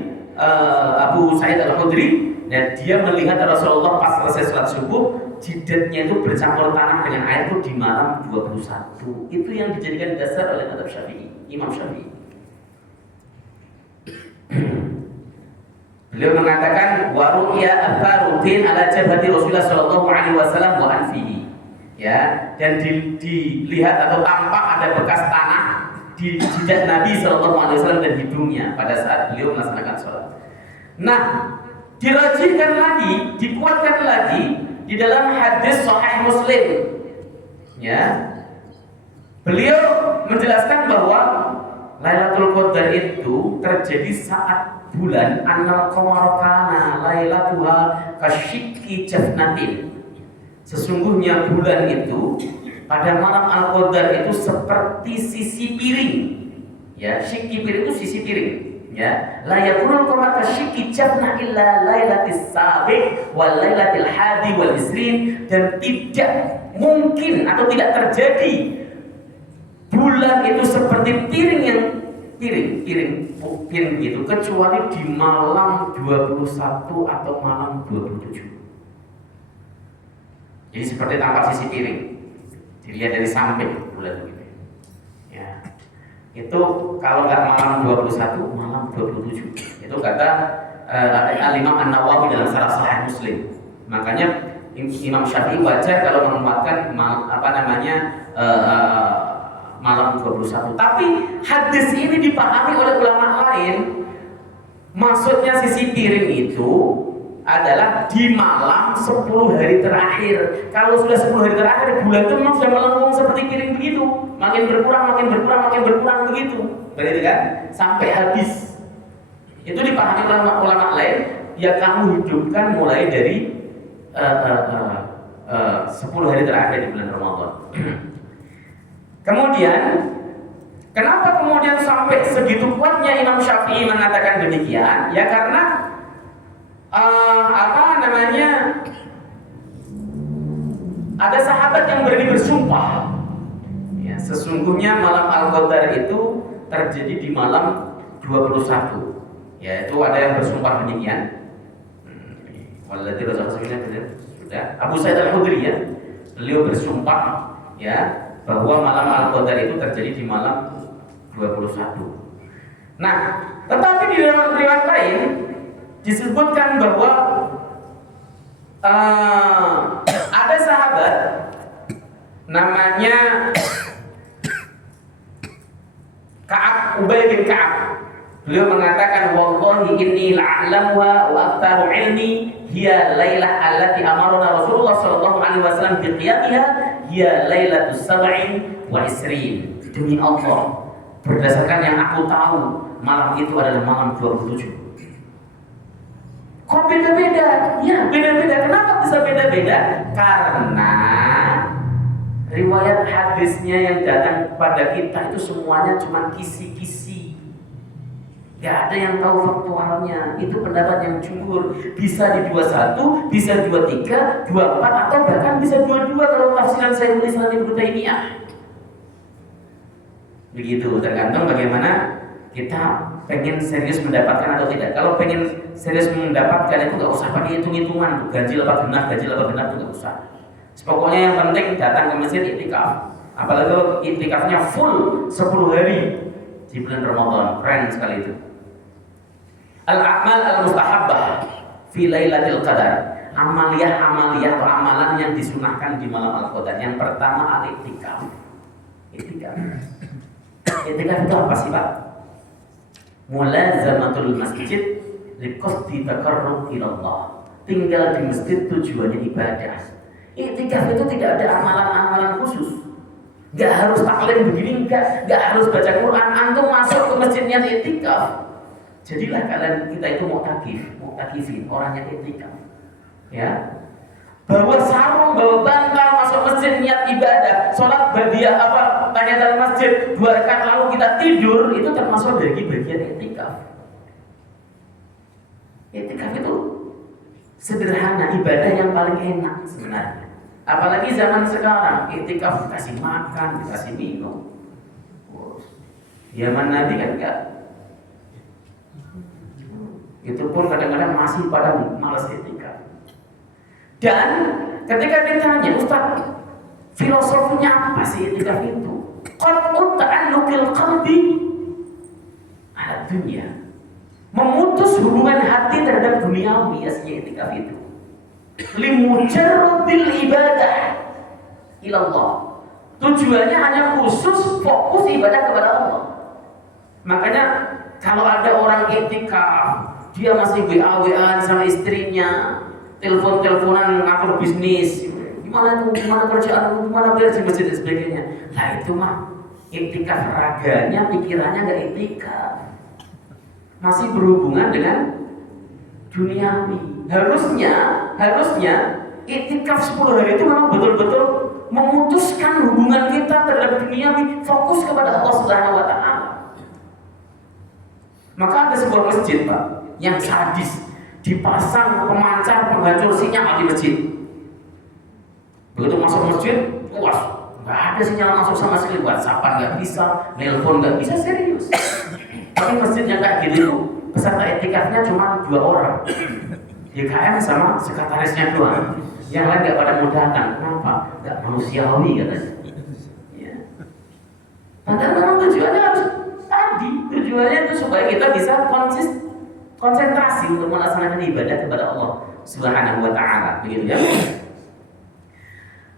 Abu Sa'id Al-Khudri, dan dia melihat Rasulullah pas selesai sholat subuh jidatnya itu bercampur tanah dengan air itu di malam 21. Itu yang dijadikan dasar oleh mazhab Syafi'i, Imam Syafi'i. Beliau mengatakan wa ru'ya al-faruqin ala jabhati Rasulullah sallallahu alaihi wasallam wa anfihi. Ya, dan dilihat atau tampak ada bekas tanah di jidat Nabi sallallahu alaihi wasallam dan hidungnya pada saat beliau melaksanakan sholat. Nah, dirajihkan lagi, dikuatkan lagi di dalam hadis sahih Muslim. Ya. Beliau menjelaskan bahwa Lailatul Qadar itu terjadi saat bulan annal qamara kana lailatuha kasyikki jafnatin. Sesungguhnya bulan itu pada malam Al-Qadar itu seperti sisi piring. Ya, syikki piring itu sisi piring. Ya, la yakunul qamar kasyikki jafna illa lailatis sabiq wal lailatil hadi wal isrin, dan tidak mungkin atau tidak terjadi bulan itu seperti piring yang piring gitu kecuali di malam 21 atau malam 27. Jadi seperti tampak sisi piring, dilihat dari samping bulan itu. Ya. Itu kalau nggak malam 21, malam 27. Itu kata Al-Imam An-Nawawi dalam Syarah Sahih Muslim. Makanya Imam Syafi'i wajar kalau menguatkan malam 21. Tapi hadis ini dipahami oleh ulama lain, maksudnya sisi piring itu adalah di malam 10 hari terakhir. Kalau sudah 10 hari terakhir, bulan itu memang sudah melengkung seperti piring begitu, makin berkurang begitu. Berarti kan sampai habis. Itu dipahami ulama lain, ya kamu hidupkan mulai dari 10 hari terakhir di bulan Ramadan. Kemudian kenapa kemudian sampai segitu kuatnya Imam Syafi'i mengatakan demikian? Ya karena ada sahabat yang berani bersumpah, ya, sesungguhnya malam Al-Qadar itu terjadi di malam 21. Ya, itu ada yang bersumpah demikian. Walladzi Rasulullah sudah Abu Sa'id Al-Khudri, ya, beliau bersumpah, ya, bahwa malam Al-Qadar itu terjadi di malam 21. Nah, tetapi di dalam riwayat lain disebutkan bahwa ada sahabat namanya Ubay bin Ka'ab. Beliau mengatakan, wallahi inni la'alamuha wa aktaru ilmi hiya lailah allati amarna Rasulullah sallallahu alaihi wasallam bi qiyamiha hiya lailatus sab'in wa isrin. Demi Allah, berdasarkan yang aku tahu, malam itu adalah malam 27. Kok beda-beda? Ya, beda-beda. Kenapa bisa beda-beda? Karena riwayat hadisnya yang datang kepada kita itu semuanya cuma kisi-kisi. Gak ada yang tahu faktualnya. Itu pendapat yang jumhur. Bisa di 21, bisa 23, 24, atau bahkan bisa 22 kalau tafsiran Syekhul Islam Ibnu Taimiyah. Begitu, tergantung bagaimana kita pengen serius mendapatkan atau tidak. Kalau pengen serius mendapatkan itu gak usah pakai hitung-hitungan, ganjil apa genap itu gak usah. Pokoknya yang penting datang ke masjid iktikaf. Apalagi kalau iktikafnya full 10 hari di bulan Ramadan, keren sekali itu. Al-a'mal al-mustahabbah fi lailatul qadar. Amaliyah atau amalan yang disunahkan di malam Al-Qadar. Yang pertama al-iktikaf. Iktikaf itu apa sih, Pak? Mulazamatul masjid liqasdi taqarrub ila Allah. Tinggal di masjid tujuannya ibadah. Iktikaf itu tidak ada amalan-amalan khusus. Enggak harus taklim begini, enggak harus baca Quran. Antum masuk ke masjidnya iktikaf. Jadilah kalian kita itu mu'takifin, orang yang iktikaf. Ya. Bawa sarung, bawa bantal masuk masjid niat ibadah, sholat badiah tahiyatul masjid 2 rakaat lalu kita tidur, itu termasuk dari bagian iktikaf. Iktikaf itu sederhana, ibadah yang paling enak sebenarnya. Apalagi zaman sekarang, iktikaf dikasih makan, dikasih minum. Zaman Nabi kan enggak. Itu pun kadang-kadang masih pada malas iktikaf. Dan ketika ditanya, Ustaz, filosofinya apa sih iktikaf itu? Qat'u ta'alluqil qalbi ala dunya. Memutus hubungan hati terhadap duniawi, aslinya iktikaf itu. Limujarradil ibadah ila Allah. Tujuannya hanya khusus fokus ibadah kepada Allah. Makanya kalau ada orang iktikaf, dia masih WA-WA sama istrinya, telepon-teleponan ngatur bisnis, gimana kerjaan, gimana beres di masjid dan sebagainya. Nah itu mah iktikaf raganya, pikirannya nggak iktikaf, masih berhubungan dengan duniawi. Harusnya iktikaf 10 hari itu memang betul-betul memutuskan hubungan kita terhadap duniawi, fokus kepada Allah Subhanahu wa Ta'ala. Maka ada sebuah masjid, Pak, yang sadis, dipasang pemancar penghancur sinyal di masjid. Begitu masuk masjid, puas, nggak ada sinyal masuk sama sekali. WhatsAppan nggak bisa, nelpon nggak bisa, serius. Tapi masjid yang kayak gitu, peserta iktikafnya cuma 2 orang, YKM sama sekretarisnya doang. Yang lain nggak pada mau datang. Kenapa? Nggak manusiawi katanya. Ya. Padahal memang tujuannya harus tadi. Tujuannya itu supaya kita bisa konsentrasi untuk melaksanakan ibadah kepada Allah Subhanahu wa Ta'ala. Begitu ya.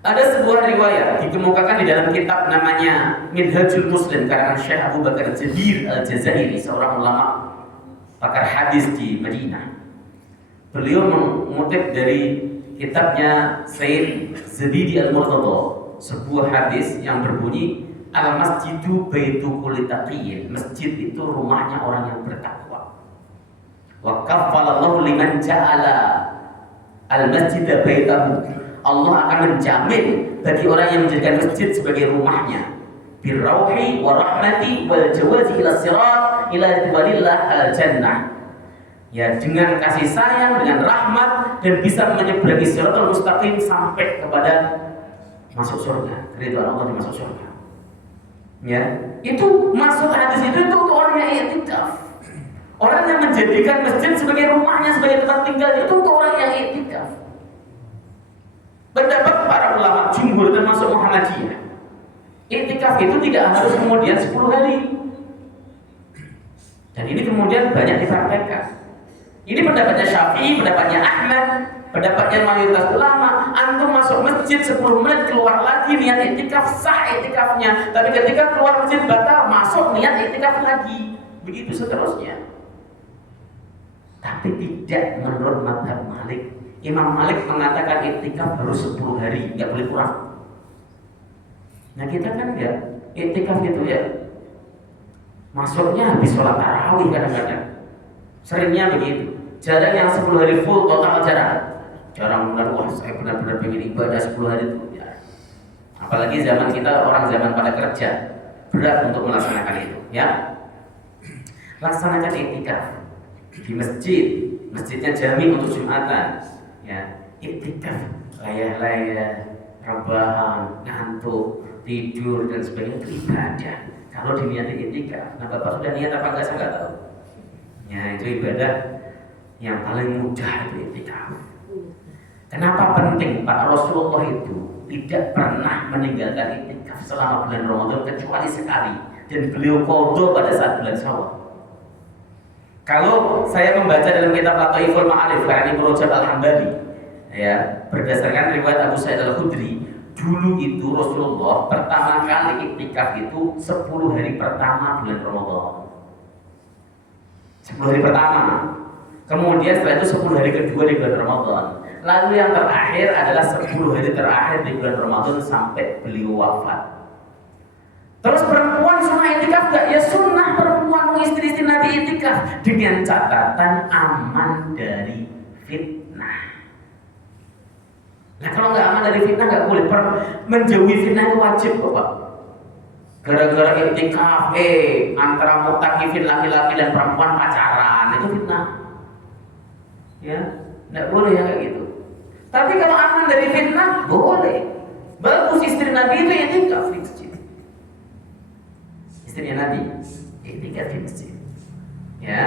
Ada sebuah riwayat dikemukakan di dalam kitab namanya Minhajul Muslim karangan Syekh Abu Bakar Jabir Al-Jazairi, seorang ulama pakar hadis di Madinah. Beliau mengutip dari kitabnya Sayyid Zabidi Al-Murtada sebuah hadis yang berbunyi Al-Masjidu Baitu Kulli Taqiyyin. Masjid itu rumahnya orang yang bertakwa. Wa kaffalallahu liman ja'ala al-masjida baitahu. Allah akan menjamin bagi orang yang menjadikan masjid sebagai rumahnya. Birrauhi wa rahmati wal jawazi ila sirat ila walillah al-jannah. Ya, dengan kasih sayang, dengan rahmat, dan bisa menyeberangi siratal mustaqim sampai kepada masuk surga. Ridwan Allah di masuk surga. Ya, itu masuk hadis itu untuk orang yang i'tikaf. Orang yang menjadikan masjid sebagai rumahnya, sebagai tempat tinggal, itu untuk orang yang i'tikaf. Pendapat para ulama jumhur termasuk Muhammadiyah, i'tikaf itu tidak harus kemudian 10 hari. Dan ini kemudian banyak dipraktekkan. Ini pendapatnya Syafi'i, pendapatnya Ahmad, pendapatnya mayoritas ulama. Antum masuk masjid 10 menit keluar lagi niat i'tikaf, sah i'tikafnya. Tapi ketika keluar masjid batal, masuk niat i'tikaf lagi. Begitu seterusnya. Tapi tidak menurut mazhab Malik. Imam Malik mengatakan i'tikaf harus 10 hari, nggak boleh kurang. Nah kita kan enggak, i'tikaf itu ya masuknya habis sholat tarawih kadang-kadang. Seringnya begitu. Jarang yang 10 hari full total, jarang benar. Wah saya benar-benar pengen ibadah 10 hari itu ya. Apalagi zaman kita orang zaman pada kerja, berat untuk melaksanakan itu ya. Laksanakan i'tikaf di masjid, masjidnya jami untuk Jumatan ya. I'tikaf layah-layah, rebahan, ngantuk, tidur dan sebagainya itu ibadah. Kalau diniati i'tikaf, nah Bapak sudah niat apa enggak saya enggak tahu. Ya itu ibadah yang paling mudah, itu i'tikaf. Kenapa penting? Pak Rasulullah itu tidak pernah meninggalkan i'tikaf selama bulan Ramadan kecuali sekali, dan beliau qadha pada saat bulan Syawal. Kalau saya membaca dalam kitab Lataiful Ma'arif karya Ibnu Rajab Al-Hambali ya, berdasarkan riwayat Abu Sa'id Al-Khudri, dulu itu Rasulullah pertama kali i'tikaf itu 10 hari pertama bulan Ramadan. 10 hari pertama. Kemudian setelah itu 10 hari kedua di bulan Ramadan. Lalu yang terakhir adalah 10 hari terakhir di bulan Ramadan sampai beliau wafat. Terus perempuan sunnah i'tikaf gak? Ya sunnah perempuan istri-istri Nabi i'tikaf dengan catatan aman dari fitnah. Nah kalau nggak aman dari fitnah nggak boleh. Menjauhi fitnah itu wajib Bapak. Gara-gara i'tikaf, antara mutakifin laki-laki dan perempuan pacaran, itu fitnah. Ya, nggak boleh ya kayak gitu. Tapi kalau aman dari fitnah, boleh. Bagus istri Nabi itu i'tikaf di masjid. Istrinya Nabi i'tikaf di masjid. Ya,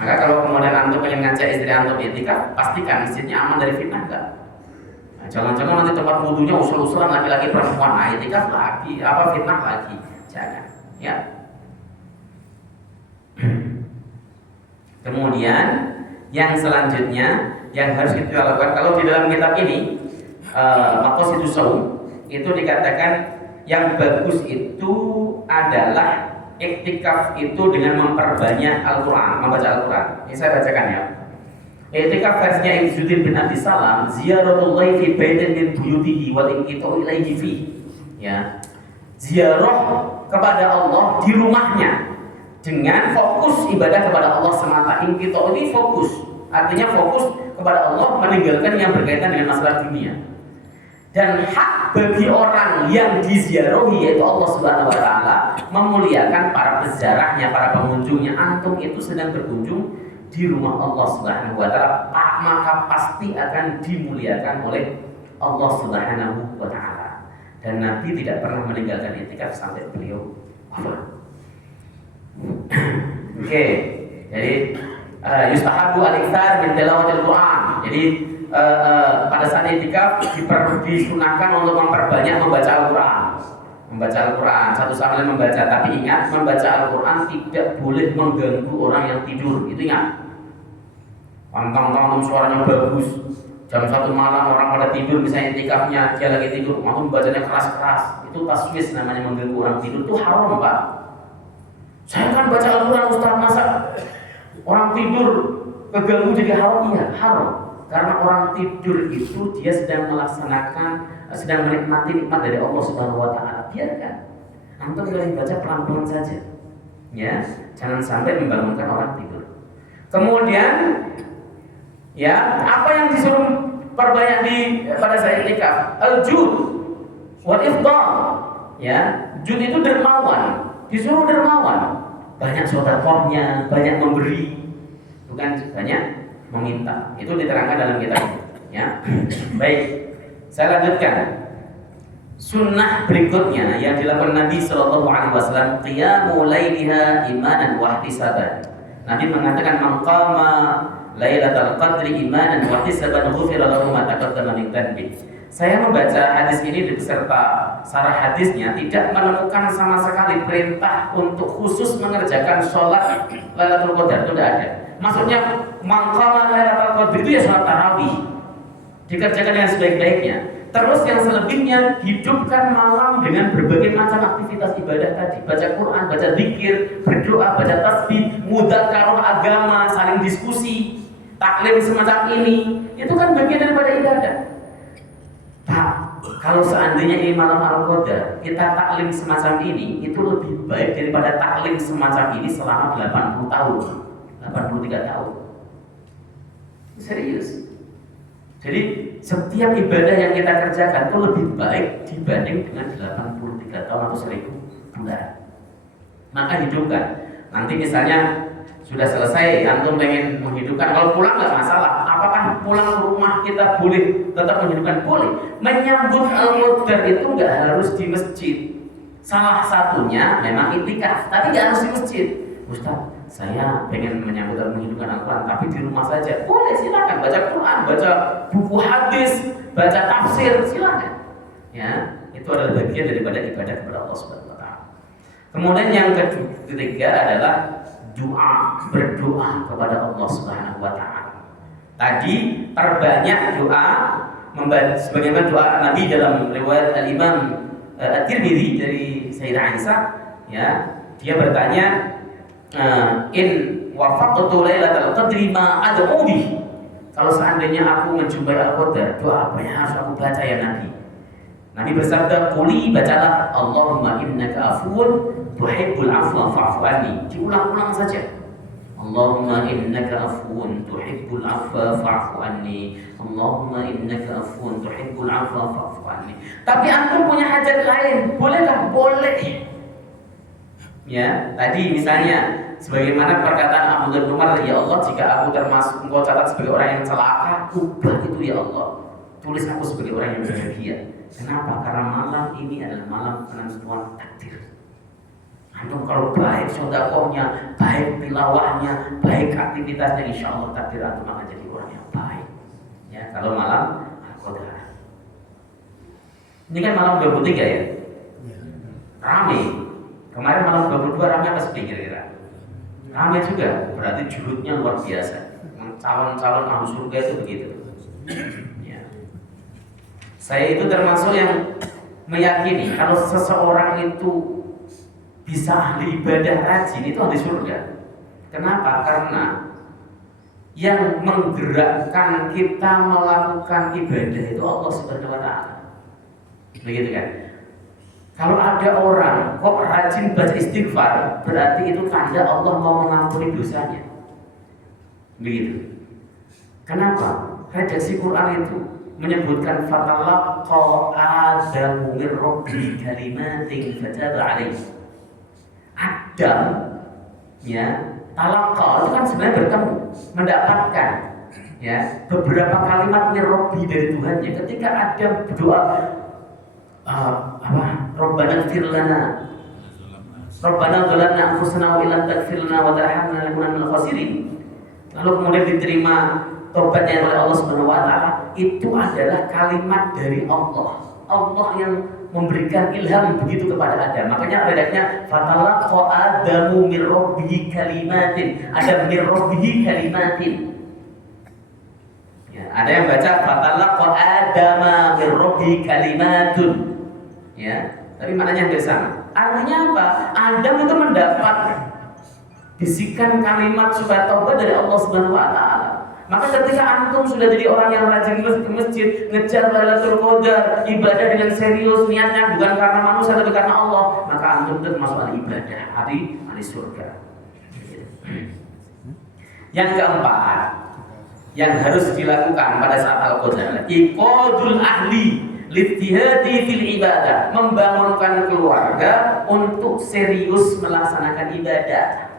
maka kalau kemudian antum pengen ngajak istri antum i'tikaf, pastikan masjidnya aman dari fitnah enggak. Nah, jangan-jangan nanti tempat wudunya usul-usulan laki-laki perempuan, nah i'tikaf lagi, apa fitnah lagi, jangan. Ya. Kemudian yang selanjutnya yang harus kita lakukan, kalau di dalam kitab ini Maqasidus Shaum itu dikatakan yang bagus itu adalah i'tikaf itu dengan memperbanyak Al-Quran, membaca Al-Quran. Ini saya bacakan ya. I'tikaf versinya Izzuddin bin Abi Salam, ziyaratullahi fi baitin min buyutihi wal inqita'u ilaihi fi. Ya. Ziarah kepada Allah di rumahnya dengan fokus ibadah kepada Allah semata. Inqita'u ini fokus, artinya fokus kepada Allah, meninggalkan yang berkaitan dengan masalah dunia. Dan hak bagi orang yang diziarahi yaitu Allah Subhanahu wa taala memuliakan para peziarahnya, para pengunjungnya. Antum itu sedang berkunjung di rumah Allah Subhanahu wa taala, maka pasti akan dimuliakan oleh Allah Subhanahu wa taala. Dan Nabi tidak pernah meninggalkan i'tikaf sampai beliau wafat. Oke. Jadi yustahabu al-iktsar min tilawatil Quran. Jadi pada saat i'tikaf disunahkan untuk memperbanyak membaca Al-Quran. Membaca Al-Quran, satu sama lain membaca. Tapi ingat, membaca Al-Quran tidak boleh mengganggu orang yang tidur. Itu ingat. Pantang-pantang suaranya bagus, jam 1 malam orang pada tidur, misalnya itikafnya dia lagi tidur, langsung bacanya keras-keras, itu taswis namanya, mengganggu orang tidur, itu haram Pak. Saya kan baca Al-Quran Ustaz, masa orang tidur keganggu jadi haram? Iya, haram. Karena orang tidur itu dia sedang menikmati nikmat dari Allah Subhanahu wa taala. Biarkan. Antum boleh baca pelan-pelan saja. Ya, jangan sampai membangunkan orang tidur. Kemudian ya, apa yang disuruh perbanyak pada saya itikaf? Al-jud wal ifdal. Ya, jud itu dermawan. Disuruh dermawan. Banyak sedekahnya, banyak memberi, bukan banyak meminta. Itu diterangkan dalam kitab. Ya. Baik. Saya lanjutkan. Sunnah berikutnya yang dilakukan Nabi Shallallahu Alaihi Wasallam, qiyamul lailiha imanan wa ihtisaban. Nabi mengatakan, man qama lailatul qadri imanan wa ihtisaban ghufira lahu ma taqaddama min dhanbi. Saya membaca hadis ini beserta sarah hadisnya, tidak menemukan sama sekali perintah untuk khusus mengerjakan sholat Lailatul Qadar, itu tidak ada. Maksudnya man qama lailatul qadri itu ya sholat tarawih, dikerjakan dengan sebaik-baiknya. Terus yang selebihnya hidupkan malam dengan berbagai macam aktivitas ibadah tadi, baca Quran, baca zikir, berdoa, baca tasbih, mudzakarah agama, saling diskusi, taklim semacam ini, itu kan bagian daripada ibadah. Pak, kalau seandainya ini malam Al-Qadar, kita taklim semacam ini, itu lebih baik daripada taklim semacam ini selama 80 tahun, 83 tahun. Serius. Jadi setiap ibadah yang kita kerjakan itu lebih baik dibanding dengan 83 tahun atau 1000 bulan. Maka hidupkan. Nanti misalnya sudah selesai, antum pengen menghidupkan, kalau pulang nggak masalah. Apakah pulang ke rumah kita boleh tetap menghidupkan? Boleh. Menyambut Al-Qadar itu nggak harus di masjid. Salah satunya memang itikaf, tapi nggak harus di masjid. Ustaz, saya pengen menghidupkan Al-Quran tapi di rumah saja. Boleh, silakan baca Quran, baca buku hadis, baca tafsir, silakan. Ya, itu adalah bagian daripada ibadah kepada Allah Subhanahu wa taala. Kemudian yang ketiga adalah berdoa kepada Allah Subhanahu wa taala. Tadi perbanyak doa, sebagaimana doa Nabi dalam riwayat Al-Imam At-Tirmidzi dari Sayyidah Aisyah, ya, dia bertanya, in wafaqtu lailatul qadri ma ad'u bi. Kalau seandainya aku menjumpai Al-Qadar, doa apa yang harus aku baca ya Nabi? Nabi bersabda, quli, bacalah Allahumma innaka afuwun tuhibbul afwa fa'fu anni. Diulang-ulang saja. Allahumma innaka afuwun tuhibbul afwa fa'fu anni. Allahumma innaka afuwun tuhibbul afwa fa'fu anni. Tapi antum punya hajat lain, bolehkah? Boleh. Ya, tadi misalnya sebagaimana perkataan Abdullah bin Umar, ya Allah, jika aku termasuk engkau catat sebagai orang yang celaka, ubah itu ya Allah, tulis aku sebagai orang yang bahagia. Kenapa? Karena malam ini adalah malam penentuan takdir. Antum kalau baik sedekahnya, baik tilawahnya, baik aktivitasnya, insya Allah takdir antum akan jadi orang yang baik. Ya, kalau malam Al-Qadar. Ini kan malam 23 ya, ramai. Kemarin malam 22 ramai apa sih kira-kira? Ramai juga, berarti julutnya luar biasa. Calon-calon ahli surga itu begitu. Ya. Saya itu termasuk yang meyakini kalau seseorang itu bisa ahli ibadah rajin, itu ahli surga. Kenapa? Karena yang menggerakkan kita melakukan ibadah itu Allah Subhanahu wa taala. Begitu kan? Kalau ada orang kok rajin baca istighfar, berarti itu tanda Allah mau mengampuni dosanya. Begitu. Kenapa? Redaksi Quran itu menyebutkan fatalaqa Adamu min rabbi kalimatin fataba alaihi. Adam, ya, talaqa itu kan sebenarnya bertemu, mendapatkan, ya, beberapa kalimat min rabbi dari Tuhannya. Ketika Adam berdoa, Rabbana ighfir lana Rabbana dzalamna anfusana wa illam taghfir lana wa tarhamna lanakunanna minal khasirin. Lalu kemudian diterima tobatnya oleh Allah Subhanahu wa taala, itu adalah kalimat dari Allah. Allah yang memberikan ilham begitu kepada Adam. Makanya redaksinya fatalaqa Adamu min rabbihi kalimatin. Ada min rabbihi kalimatin. Ya, ada yang baca fatalaqa adama min rabbi kalimatun. Ya, tapi maknanya hampir sama. Artinya apa? Adam itu mendapat bisikan kalimat supaya taubat dari Allah Subhanahu wa taala. Maka ketika antum sudah jadi orang yang rajin ke masjid, ngejar Lailatul Qadar, ibadah dengan serius, niatnya bukan karena manusia tapi karena Allah, maka antum itu termasuk ahli ibadah, ahli surga. Yang keempat, yang harus dilakukan pada saat Al-Qadar, iqadul ahli littihadi fil ibadah, membangunkan keluarga untuk serius melaksanakan ibadah.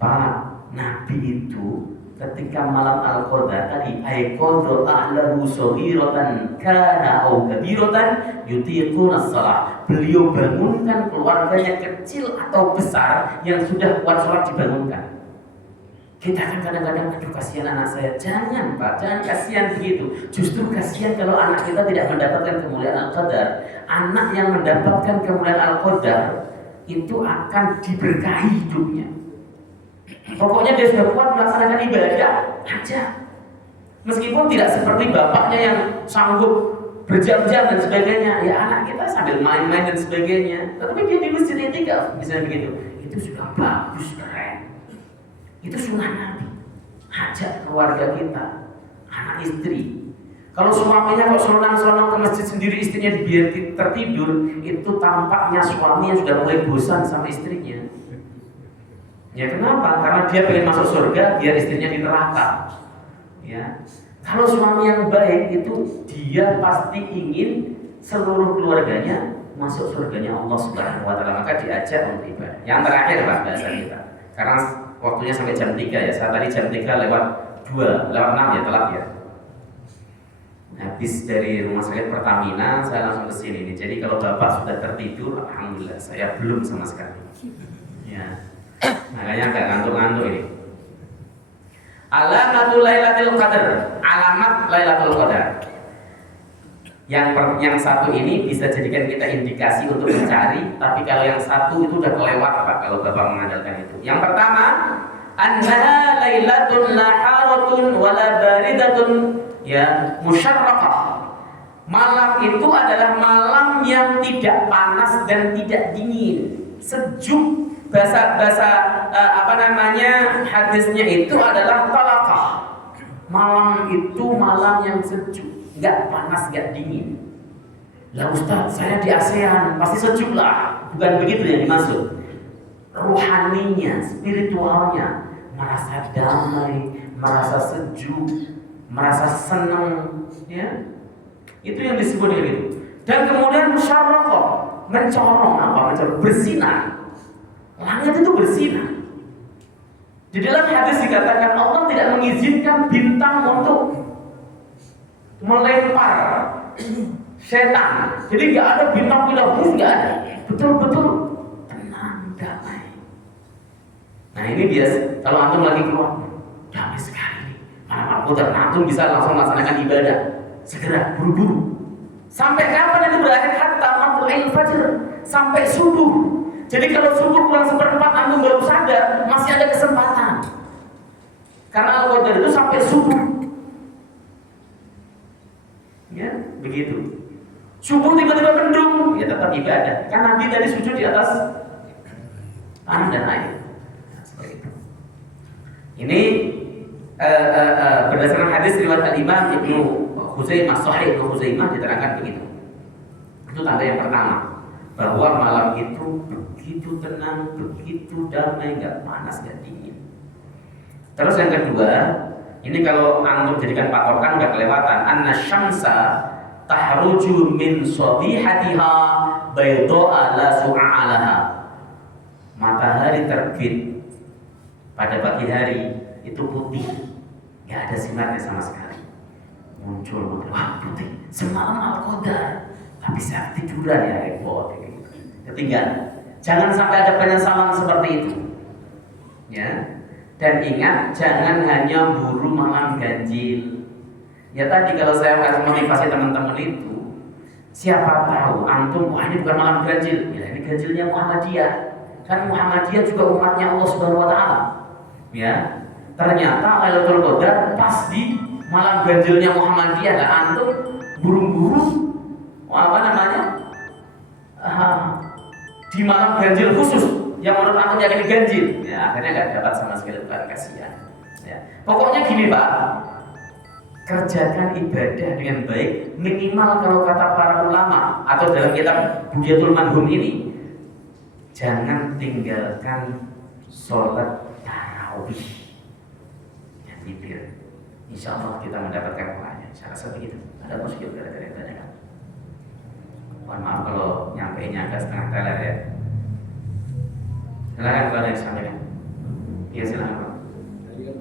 Pak, Nabi itu ketika malam Al-Qadar tadi aiqadha ahlahu saghiratan kana au kabiratan yutiquna shalah. Beliau bangunkan keluarganya kecil atau besar yang sudah kuat sholat dibangunkan. Kita kan kadang-kadang aduh kasihan anak saya. Jangan Pak, jangan kasihan begitu. Justru kasihan kalau anak kita tidak mendapatkan kemuliaan Al-Qadar. Anak yang mendapatkan kemuliaan Al-Qadar itu akan diberkahi hidupnya. Pokoknya dia sudah kuat melaksanakan ibadah aja. Meskipun tidak seperti bapaknya yang sanggup berjam-jam dan sebagainya. Ya anak kita sambil main-main dan sebagainya. Tetapi dia di masjid i'tikaf misalnya begitu. Itu sudah bagus, keren. Itu sunnah Nabi. Ajak keluarga kita, anak istri. Kalau suaminya kok selonang-selonang ke masjid sendiri, istrinya biar tertidur, itu tampaknya suaminya sudah mulai bosan sama istrinya. Ya kenapa? Karena dia pengen masuk surga, biar istrinya di neraka. Ya. Kalau suami yang baik itu dia pasti ingin seluruh keluarganya masuk surganya Allah Subhanahu wa taala, maka diajak untuk ibadah. Yang terakhir Pak bahasa kita. Karena waktunya sampai jam 3 ya. Saya tadi jam 3 lewat 2, lewat 6 ya, telat ya. Habis dari rumah sakit Pertamina, saya langsung ke sini nih. Jadi kalau Bapak sudah tertidur, alhamdulillah saya belum sama sekali. Ya. Makanya agak ngantuk-ngantuk ini. Alamatul Lailatul Qadar, alamat Lailatul Qadar. Yang satu ini bisa jadikan kita indikasi untuk mencari, tapi kalau yang satu itu udah kelewat Pak, kalau Bapak mengandalkan itu. Yang pertama, annaha lailatun naharatun wala baridatun ya musyarraqah. Malam itu adalah malam yang tidak panas dan tidak dingin, sejuk. Bahasa hadisnya itu adalah talaqah. Malam itu malam yang sejuk, nggak panas, nggak dingin. Lah Ustaz, saya di ASEAN, pasti sejuk lah. Bukan begitu yang dimaksud. Rohaninya, spiritualnya, merasa damai, merasa sejuk, merasa senang, ya. Itu yang disebut dengan itu. Dan kemudian musyarraqah, mencorong apa? Mencorong, bersinar. Langit itu bersinar. Di dalam hadis dikatakan Allah tidak mengizinkan bintang untuk melempar setan. Jadi nggak ada bintang bilang nggak ada. Betul-betul tenang, damai. Nah ini biasa. Kalau antum lagi keluar, damai sekali. Malam Al-Qadar, antum bisa langsung melaksanakan ibadah. Segera, buru-buru. Sampai kapan itu berakhir? Hatta matla'il fajr, sampai subuh. Jadi kalau subuh kurang seperempat antum baru sadar, masih ada kesempatan. Karena Al-Qadar itu sampai subuh. Ya, begitu. Subuh tiba-tiba mendung, ya tetap ibadah. Kan Nabi tadi sujud di atas tanah dan air. Nah, seperti itu. Ini berdasarkan hadis riwayat Al-Imam Ibnu Khuzaimah, Sahih Ibnu Khuzaimah diterangkan begitu. Itu tanda yang pertama, bahwa malam itu begitu tenang, begitu damai, nggak panas, nggak dingin. Terus yang kedua, ini kalau antum jadikan patokan nggak kelewatan. Anna syamsa tahruju min sabihatiha bayda'a la su'alaha. Matahari terbit pada pagi hari itu putih, nggak ada sinarnya sama sekali. Muncul, wah putih. Semalam Al-Qadar, tapi saya tiduran ya repot. Ketinggalan. Jangan sampai ada penyesalan seperti itu. Ya. Dan ingat, jangan hanya buru malam ganjil. Ya tadi kalau saya kasih motivasi teman-teman itu, siapa tahu antum, wah ini bukan malam ganjil. Ya ini ganjilnya Muhammadiyah. Kan Muhammadiyah juga umatnya Allah Subhanahu wa taala. Ya. Ternyata Lailatul Qadar pas di malam ganjilnya Muhammadiyah, lah antum burung-burung di malam ganjil khusus yang menurut antum yakin ganjil, ya akhirnya nggak dapat sama sekali, bukan kasihan. Ya. Pokoknya gini Pak, kerjakan ibadah dengan baik, minimal kalau kata para ulama atau dalam kitab Bughyatul Manhum ini, jangan tinggalkan sholat tarawih yang witir. Insya Allah kita mendapatkan pahalanya. Saya rasa begitu. Ada muskil gara-gara tanya kan? Mohon maaf kalau nyampainya agak setengah teler ya. Silakan kalau ada yang disampaikan. Iya silakan Pak. Tadi kan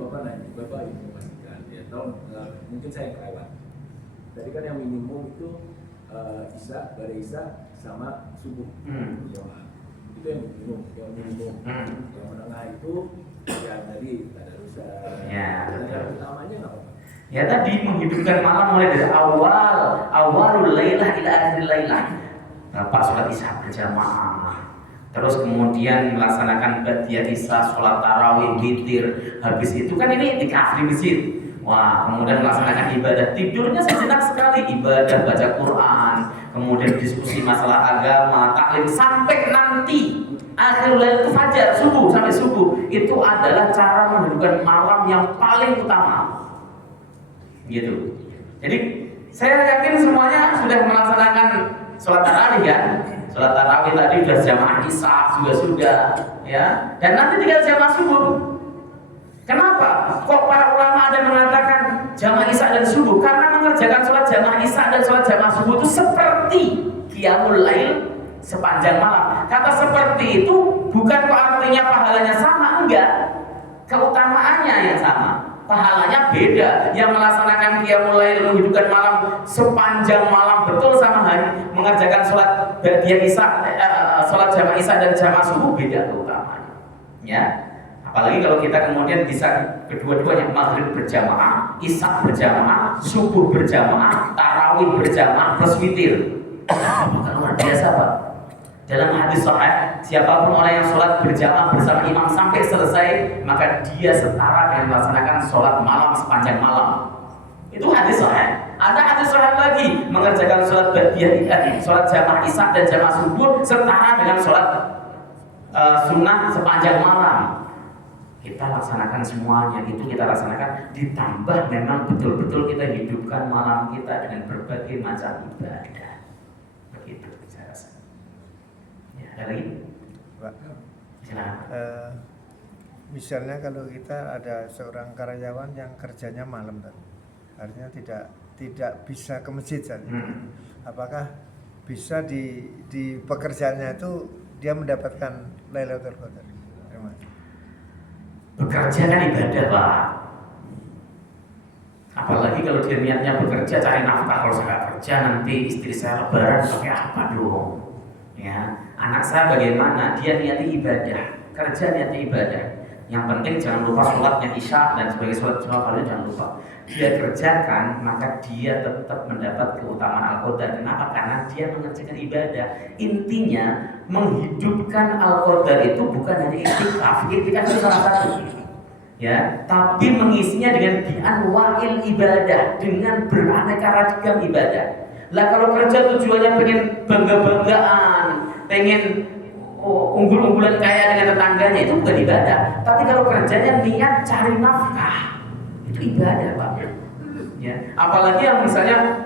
Bapak ingin memastikan ya, mungkin saya kelewat. Tadi kan yang minimum itu isya, bare isya sama subuh. Itu yang minimum. Yang menengah itu ya tadi ada rusak. Ya. Yang utamanya apa? Ya tadi menghidupkan malam mulai dari awalul lailah ila akhir lailah. Bapak sholat isya berjamaah. Terus kemudian melaksanakan ba'diyah isya, sholat tarawih, witir. Habis itu kan ini itikaf di masjid. Wah, kemudian melaksanakan ibadah. Tidurnya sejenak sekali, ibadah baca Quran, kemudian diskusi masalah agama, taklim sampai nanti akhirul lail itu fajar, subuh sampai subuh. Itu adalah cara menghidupkan malam yang paling utama. Gitu. Jadi saya yakin semuanya sudah melaksanakan sholat tarawih ya. Sholat tarawih tadi sudah jamaah isya juga sudah ya. Dan nanti tinggal jamaah subuh. Kenapa? Kok para ulama ada mengatakan jamaah isya dan subuh? Karena mengerjakan sholat jamaah isya dan sholat jamaah subuh itu seperti qiyamul lail sepanjang malam. Kata seperti itu bukan kok artinya pahalanya sama, enggak. Keutamaannya yang sama. Pahalanya beda. Yang melaksanakan qiyamul lail menghidupkan malam sepanjang malam betul sama hari mengerjakan sholat ba'diyah isya, sholat jamaah isya dan jamaah subuh beda keutamaannya. Ya. Apalagi kalau kita kemudian bisa kedua-duanya, maghrib berjamaah, isya berjamaah, subuh berjamaah, tarawih berjamaah plus witir. Bukan luar biasa Pak. Dalam hadis sahih, siapapun orang yang sholat berjamaah bersama imam sampai selesai, maka dia setara dengan melaksanakan sholat malam sepanjang malam. Itu hadis sahih. Ada hadis sahih lagi, mengerjakan sholat ba'diyah, sholat jamaah isya dan jamaah subuh setara dengan sholat sunnah sepanjang malam. Kita laksanakan semuanya, itu kita laksanakan, ditambah memang betul-betul kita hidupkan malam kita dengan berbagai macam ibadah. Begitu saya rasa. Ya, ada lagi? Pak, Silakan. misalnya kalau kita ada seorang karyawan yang kerjanya malam tadi, artinya tidak bisa ke masjid saja. Apakah bisa di pekerjaannya itu dia mendapatkan Lailatul Qadar? Terima kasih. Bekerja kan ibadah Pak. Apalagi kalau dia niatnya bekerja cari nafkah. Kalau saya nggak kerja nanti istri saya lebaran pakai apa dong? Ya, anak saya bagaimana? Dia niatnya ibadah, kerja niatnya ibadah. Yang penting jangan lupa sholatnya isya dan sebagai sholat jamaah jangan lupa. Dia kerjakan maka dia tetap mendapat keutamaan Al-Qadar. Kenapa? Karena dia mengerjakan ibadah. Intinya menghidupkan Al-Qadar itu bukan hanya iktikaf. Iktikaf itu salah satu. Ya, tapi mengisinya dengan bi'anwa'il ibadah, dengan beraneka ragam ibadah. Lah kalau kerja tujuannya pengen bangga-banggaan, pengen unggul-unggulan kaya dengan tetangganya, itu bukan ibadah. Tapi kalau kerjanya niat cari nafkah, itu ibadah Pak. Ya, apalagi yang misalnya,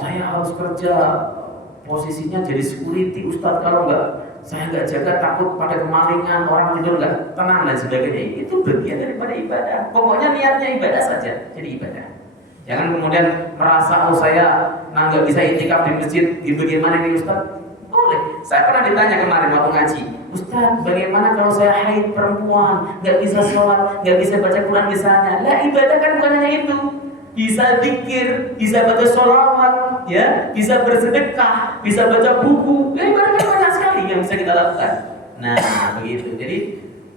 saya harus kerja posisinya jadi security Ustadz, kalau saya nggak jaga takut pada kemalingan, orang tidur nggak tenang dan sebagainya. Itu bagian daripada ibadah. Pokoknya niatnya ibadah saja, jadi ibadah. Jangan kemudian merasa saya nggak bisa itikaf di masjid, bagaimana ini Ustadz? Boleh. Saya pernah ditanya kemarin waktu ngaji, Ustadz, bagaimana kalau saya haid perempuan, nggak bisa sholat, nggak bisa baca Quran di sana? Lah ibadah kan bukan hanya itu. Bisa zikir, bisa baca sholawat, ya, bisa bersedekah, bisa baca buku. Ya ibadah kan banyak sekali yang bisa kita lakukan. Nah, begitu. Jadi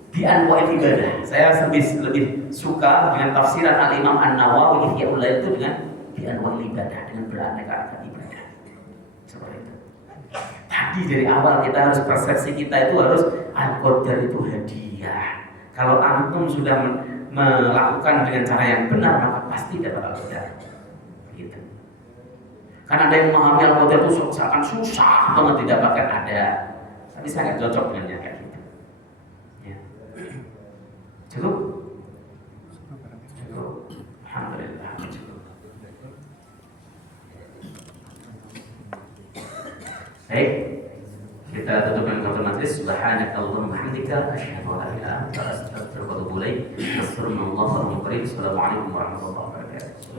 di anwa'il ibadah. Saya lebih suka dengan tafsiran Al-Imam An-Nawawi Ihya Ulai itu dengan di anwa'il ibadah, dengan beraneka ragam ibadah. Seperti itu. Tadi dari awal kita harus persepsi kita itu harus Al-Qadar itu hadiah. Kalau antum sudah melakukan dengan cara yang benar, maka pasti dapat al-Qadar. Gitu. Karena ada yang memahami al-Qadar itu seakan susah banget didapatkan, ada. Tapi saya nggak cocok dengannya kayak gitu. Ya. Cukup? Cukup. Alhamdulillah. Cukup. Baik. Kita tutup dengan kata majlis. Subhanakallahumma wa bihamdika asyhadu an la ilaha illa anta astaghfiruka wa atubu ilaik. Assalamualaikum warahmatullahi wabarakatuh.